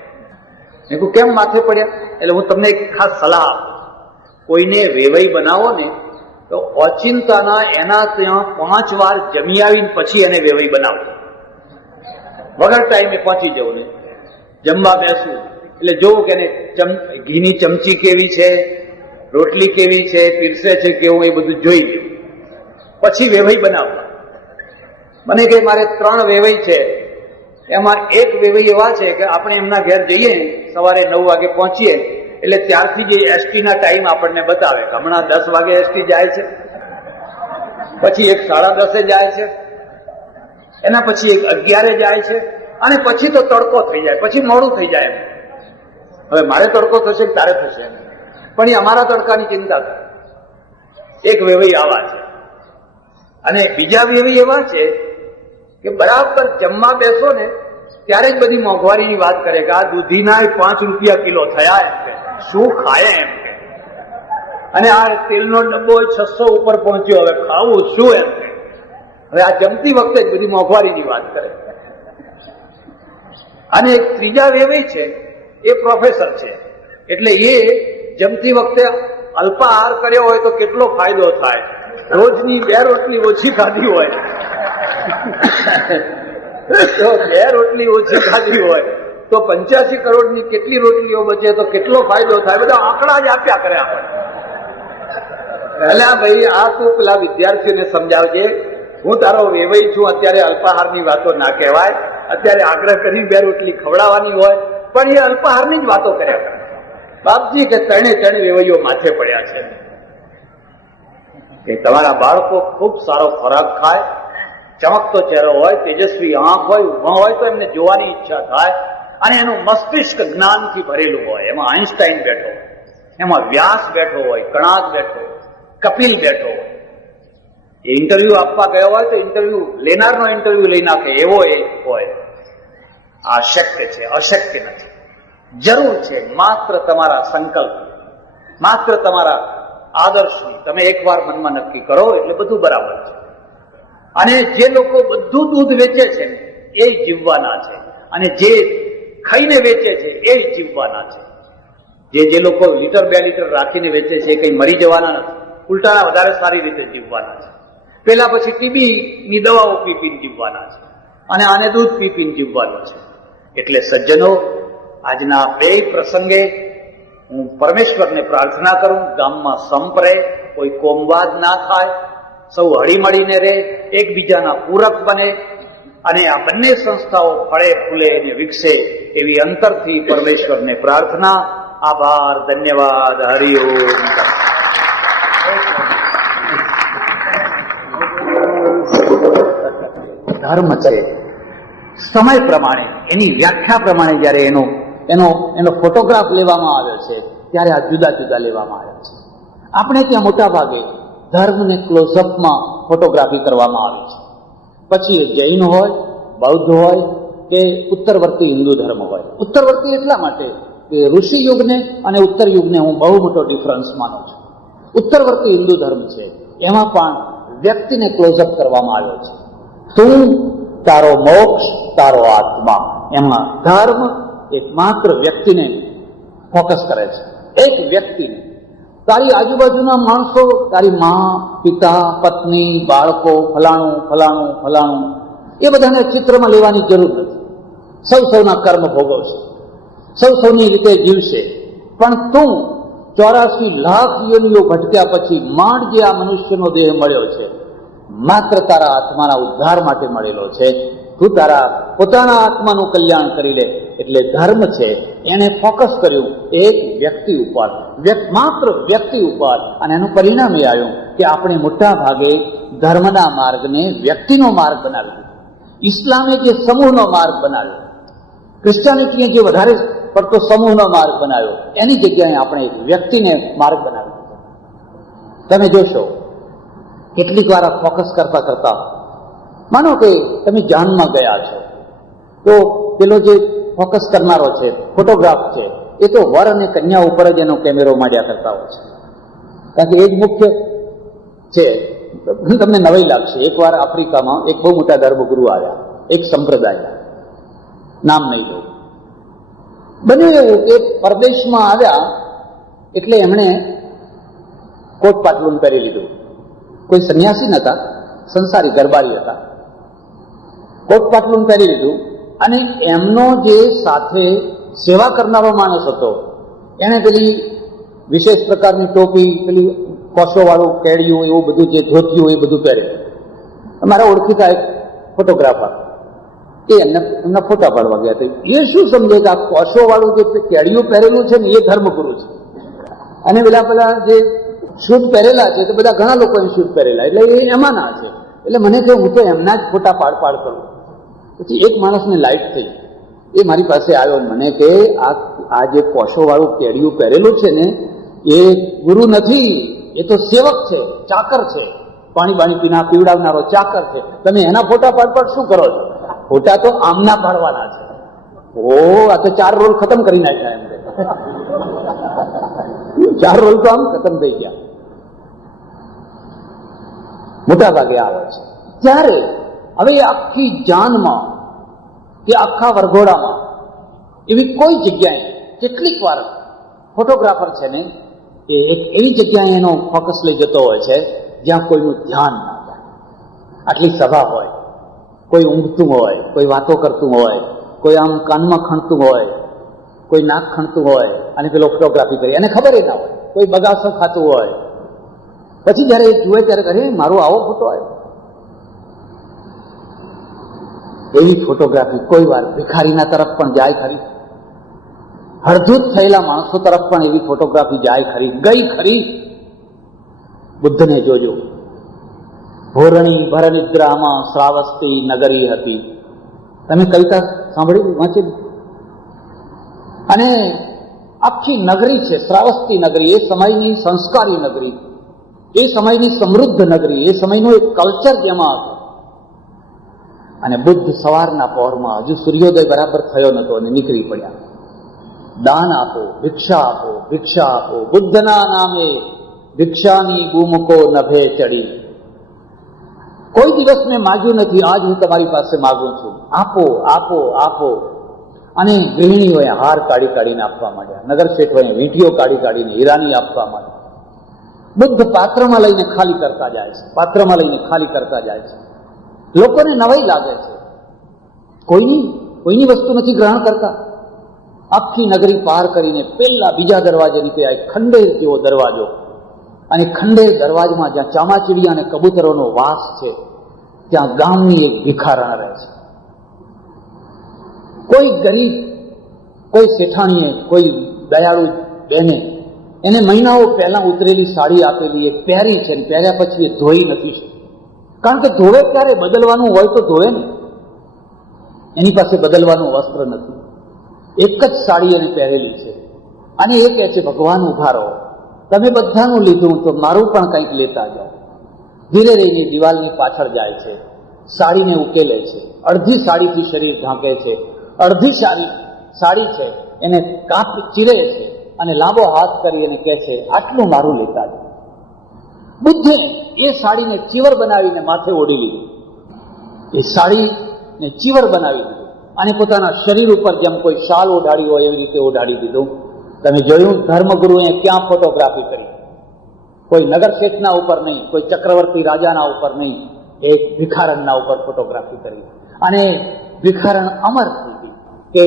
મેં કહ્યું કેમ માથે પડ્યા? એટલે હું તમને એક ખાસ સલાહ આપું. કોઈને વેવઈ બનાવો ને તો ઓચિંતાના એના ત્યાં 5 વાર જમી આવીને પછી એને વેવઈ બનાવો. વગર ટાઈમે પહોંચી જવું ને જમવા બેસવું એટલે જોવું કે ઘીની ચમચી કેવી છે, રોટલી કેવી છે, પીરસે છે કેવું, એ બધું જોઈ લેવું, પછી વેવઈ બનાવવા. મને કે મારે 3 વેવઈ છે, એમાં એક વેવઈ એવા છે કે આપણે એમના ઘેર જઈએ, સવારે 9 વાગે પહોંચીએ, એટલે ત્યારથી જે એસટી ના ટાઈમ આપણને બતાવે. હમણાં 10 વાગે એસટી જાય છે, પછી એક 10:30 જાય છે, એના પછી એક 11 જાય છે, અને પછી તો તડકો થઈ જાય, પછી મોડું થઈ જાય. હવે મારે તડકો થશે કે તારે થશે, પણ એ અમારા તડકાની ચિંતા થાય. એક વેવઈ આવા છે. અને બીજા વેવઈ એવા છે કે બરાબર જમવા બેસો ને ત્યારે જ બધી મોંઘવારીની વાત કરે કે આ દૂધીના 5 રૂપિયા કિલો થયા, એમ કે શું ખાય એમ કે, અને આ તેલનો ડબ્બો 600 ઉપર પહોંચ્યો, હવે ખાવું શું એમ કે. હવે આ જમતી વખતે જ બધી મોંઘવારીની વાત કરે. અને એક ત્રીજા વેવઈ છે, એ પ્રોફેસર છે, એટલે એ જમતી વખતે અલ્પાહાર કર્યો હોય તો કેટલો ફાયદો થાય. રોજની 2 રોટલી ઓછી ખાધી હોય તો 2 રોટલી ઓછી ખાધી હોય તો 85 કરોડની કેટલી રોટલીઓ બચે, તો કેટલો ફાયદો થાય. બધા આંકડા જ આપ્યા કરે આપણે. પહેલા ભાઈ આ તું પેલા વિદ્યાર્થીઓને સમજાવજે, હું તારો વેવઈ છું, અત્યારે અલ્પાહારની વાતો ના કહેવાય. અત્યારે આગ્રહ કરી 2 રોટલી ખવડાવવાની હોય, પણ એ અલ્પાહારની જ વાતો કર્યા કરે. બાપજી કે 3 વેવઈઓ માથે પડ્યા છે કે તમારા બાળકો ખૂબ સારો ખોરાક ખાય, ચમકતો ચહેરો હોય, તેજસ્વી આંખ હોય, ઊભા હોય તો એમને જોવાની ઈચ્છા થાય. અને એનું મસ્તિષ્ક જ્ઞાનથી ભરેલું હોય. એમાં આઈન્સ્ટાઈન બેઠો હોય, એમાં વ્યાસ બેઠો હોય, કણાદ બેઠો હોય, કપિલ બેઠો હોય. એ ઇન્ટરવ્યુ આપવા ગયો હોય તો ઇન્ટરવ્યુ લેનારનો ઇન્ટરવ્યુ લઈ નાખે એવો એ હોય. આ શક્ય છે, અશક્ય નથી. જરૂર છે માત્ર તમારા સંકલ્પ, માત્ર તમારા આદર્શની તમે એકવાર મનમાં નક્કી કરો એટલે બધું બરાબર છે. અને જે લોકો બધું દૂધ વેચે છે એ જીવવાના છે, અને જે ખાઈને વેચે છે એ જીવવાના છે. જે લોકો લીટર 2 લીટર રાખીને વેચે છે એ કઈ મરી જવાના નથી, ઉલટાના વધારે સારી રીતે જીવવાના છે. પેલા પછી ટીબી ની દવાઓ પીપીને જીવવાના છે, અને આને દૂધ પીપીને જીવવાનું છે. એટલે સજ્જનો, આજના બે પ્રસંગે હું પરમેશ્વરને પ્રાર્થના કરું, ગામમાં સંપ રહે, કોઈ કોમવાદ ના થાય, સૌ હળીમળીને રહે, એકબીજાના પૂરક બને, અને આ બંને સંસ્થાઓ ફળે ફૂલે અને વિકસે એવી અંતરથી પરમેશ્વરને પ્રાર્થના. આભાર, ધન્યવાદ, હરિઓમ. ધર્મ છે સમય પ્રમાણે, એની વ્યાખ્યા પ્રમાણે જયારે એનો ફોટોગ્રાફ લેવામાં આવ્યો છે ત્યારે આ જુદા જુદા લેવામાં આવ્યો છે. આપણે ત્યાં મોટા ભાગે ધર્મને ક્લોઝઅપમાં ફોટોગ્રાફી કરવામાં આવે છે. પછી એ જૈન હોય, બૌદ્ધ હોય કે ઉત્તરવર્તી હિન્દુ ધર્મ હોય. ઉત્તરવર્તી એટલા માટે કે ઋષિ યુગને અને ઉત્તર યુગને હું બહુ મોટો ડિફરન્સ માનું છું. ઉત્તરવર્તી હિન્દુ ધર્મ છે એમાં પણ વ્યક્તિને ક્લોઝઅપ કરવામાં આવ્યો છે. તું, તારો મોક્ષ, તારો આત્મા. એમાં ધર્મ એકમાત્ર વ્યક્તિને ફોકસ કરે છે, એક વ્યક્તિને. તારી આજુબાજુના માણસો, તારી મા, પિતા, પત્ની, બાળકો, ફલાણું ફલાણું ફલાણું, એ બધાને ચિત્રમાં લેવાની જરૂર નથી. સૌ સૌના કર્મ ભોગવશે, સૌ સૌની રીતે જીવશે. પણ તું 84 લાખ યોનિઓ ભટક્યા પછી માંડ જે આ મનુષ્યનો દેહ મળ્યો છે, માત્ર તારા આત્માના ઉદ્ધાર માટે મળેલો છે. તું તારા પોતાના આત્માનું કલ્યાણ કરી લે. એટલે ધર્મ છે એને ફોકસ કર્યું એક વ્યક્તિ ઉપર, માત્ર વ્યક્તિ ઉપર, અને એનું પરિણામ એ આવ્યું કે આપણે મોટા ભાગે ધર્મના માર્ગને વ્યક્તિનો માર્ગ બનાવ્યો. ઇસ્લામે જે સમૂહનો માર્ગ બનાવ્યો, ક્રિશ્ચિયાનિટીએ જે વધારે પડતો સમૂહનો માર્ગ બનાવ્યો, એની જગ્યાએ આપણે એક વ્યક્તિને માર્ગ બનાવ્યો. તમે જોશો કેટલીક વાર ફોકસ કરતા કરતા, માનો કે તમે જાનમાં ગયા છો, તો પેલો જે ફોકસ કરનારો છે, ફોટોગ્રાફ છે, એ તો વર અને કન્યા ઉપર જ એનો કેમેરો માંડ્યા કરતા હોય છે. કારણ કે એ જ મુખ્ય છે. તમને નવાઈ લાગશે, એકવાર આફ્રિકામાં એક બહુ મોટા ધર્મગુરુ આવ્યા, એક સંપ્રદાય, નામ નહીં લઉં. બન્યું એવું કે પરદેશમાં આવ્યા એટલે એમણે કોટ પાટલું પહેરી લીધું. કોઈ સંન્યાસી નતા, સંસારી ગરબારી હતા. કોટ પાટલું પહેરી લીધું, અને એમનો જે સાથે સેવા કરનારો માણસ હતો એને પેલી વિશેષ પ્રકારની ટોપી, પેલી કોસો વાળું કેડિયું, એવું બધું જે ધોતિયું એ બધું પહેર્યું. અમારા ઓળખીતા એક ફોટોગ્રાફર, એ એમના ફોટા પાડવા ગયા હતા. એ શું સમજે કે આ કોસો વાળું જે કેડિયું પહેરેલું છે ને એ ધર્મગુરુ છે, અને પેલા જે શૂટ પહેરેલા છે તો બધા ઘણા લોકો શૂટ પહેરેલા, એટલે એ એમાં ના છે. એટલે મને કહ્યું હું તો એમના જ ફોટા પાડ કરું. પછી એક માણસને લાઈટ થઈ, એ મારી પાસે આવ્યો, મને કે આ જે પોશો વાળું કેડિયું પહેરેલું છે ને એ ગુરુ નથી, એ તો સેવક છે, ચાકર છે, પાણી પીવડાવનારો ચાકર છે. તમે એના ફોટા પાડ શું કરો છો? ફોટા તો આમના પાડવાના છે. ઓ, આ તો 4 રોલ ખતમ કરી નાખ્યા એમ. 4 રોલ તો આમ ખતમ થઈ ગયા. મોટા ભાગે આવે છે ત્યારે હવે આખી જાનમાં કે આખા વરઘોડામાં એવી કોઈ જગ્યાએ કેટલીક વાર ફોટોગ્રાફર છે ને એ એક એવી જગ્યાએ એનો ફોકસ લઈ જતો હોય છે જ્યાં કોઈનું ધ્યાન ના જાય. આટલી સભા હોય, કોઈ ઊંઘતું હોય, કોઈ વાતો કરતું હોય, કોઈ આમ કાનમાં ખણતું હોય, કોઈ નાક ખણતું હોય, અને પેલો ફોટોગ્રાફી કરી, એને ખબર ના હોય, કોઈ બગાસો ખાતું હોય. પછી જયારે એ જુએ ત્યારે કહે મારો આવો ફોટો આવ્યો. એવી ફોટોગ્રાફી કોઈ વાર ભિખારીના તરફ પણ જાય ખરી, હળધૂત થયેલા માણસો તરફ પણ એવી ફોટોગ્રાફી જાય ખરી, ગઈ ખરી. બુદ્ધને જોજો, ભોરણી ભરનિદ્રામાં શ્રાવસ્તી નગરી હતી. તમે કવિતા સાંભળી, વાંચી? અને આખી નગરી છે, શ્રાવસ્તી નગરી, એ સમયની સંસ્કારી નગરી, એ સમયની સમૃદ્ધ નગરી, એ સમયનું એક કલ્ચર જેમાં હતું. અને બુદ્ધ સવારના પહોરમાં, હજુ સૂર્યોદય બરાબર થયો નતો અને નીકળી પડ્યા. દાન આપો, ભિક્ષા આપો, ભિક્ષા આપો, બુદ્ધના નામે ભિક્ષાની બૂમકો નભે ચડી. કોઈ દિવસ મેં માગ્યું નથી, આજ હું તમારી પાસે માગું છું, આપો આપો આપો. અને ગૃહિણીઓએ હાર કાઢી કાઢીને આપવા માંડ્યા, નગર શેઠોએ વીંટીઓ કાઢી કાઢીને હીરાની આપવા માંડ્યા. બુદ્ધ પાત્રમાં લઈને ખાલી કરતા જાય છે, પાત્રમાં લઈને ખાલી કરતા જાય છે. લોકોને નવાઈ લાગે છે, કોઈની વસ્તુ નથી ગ્રહણ કરતા. આખી નગરી પાર કરીને પેલા બીજા દરવાજે નીકળ્યા, એક ખંડેર જેવો દરવાજો, અને ખંડેર દરવાજામાં જ્યાં ચામાચીડિયા અને કબૂતરોનો વાસ છે, ત્યાં ગામની એક ભિખારણ રહે છે. કોઈ ગરીબ, કોઈ શેઠાણીએ, કોઈ દયાળુ બેને એને મહિનાઓ પહેલા ઉતરેલી સાડી આપેલી, એ પહેરી છે, ને પહેર્યા પછી એ ધોઈ નથી શકતી. કારણ કે ધોવે ત્યારે બદલવાનું હોય તો ધોવે ને, એની પાસે બદલવાનું વસ્ત્ર નથી. એક જ સાડી એને પહેરેલી છે, અને એ કહે છે, ભગવાન ઉભા રહો, તમે બધાનું લીધું તો મારું પણ કંઈક લેતા જાઓ. ધીરે રહીને દિવાલની પાછળ જાય છે, સાડીને ઉકેલે છે, અડધી સાડીથી શરીર ઢાંકે છે, અડધી સાડી છે એને ચીરે છે, અને લાંબો હાથ કરી અને કહે છે, આટલું મારું લેતા જાઓ. બુદ્ધે એ સાડીને ચીવર બનાવીને માથે ઓઢી લીધી, એ સાડીને ચીવર બનાવી દીધું, અને પોતાના શરીર ઉપર જેમ કોઈ શાલ ઓઢાડી હોય એવી રીતે ઓઢાડી દીધું. તમે જોયું ધર્મગુરુએ ક્યાં ફોટોગ્રાફી કરી? કોઈ નગર શેઠના ઉપર નહીં, કોઈ ચક્રવર્તી રાજાના ઉપર નહીં, એક ભિખારણના ઉપર ફોટોગ્રાફી કરી. અને ભિખારણ અમર થઈ ગઈ કે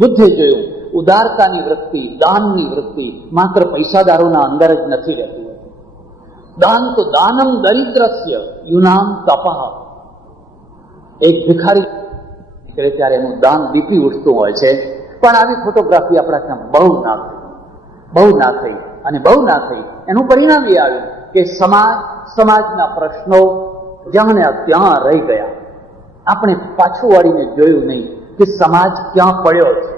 બુદ્ધે જોયું ઉદારતાની વૃત્તિ, દાનની વૃત્તિ માત્ર પૈસાદારોના અંદર જ નથી રહેતી. દાન તો દાનમ દરિદ્રસ્ય યુનામ તપઃ. એક ભિખારી નીકળે ત્યારે એનું દાન દીપી ઉઠતું હોય છે. પણ આવી ફોટોગ્રાફી આપણા ત્યાં બહુ ના થઈ. એનું પરિણામ એ આવ્યું કે સમાજના પ્રશ્નો જ્યાં ને ત્યાં રહી ગયા. આપણે પાછું વાળીને જોયું નહીં કે સમાજ ક્યાં પડ્યો છે,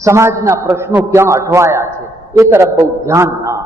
સમાજના પ્રશ્નો ક્યાં અટવાયા છે, એ તરફ બહુ ધ્યાન ના.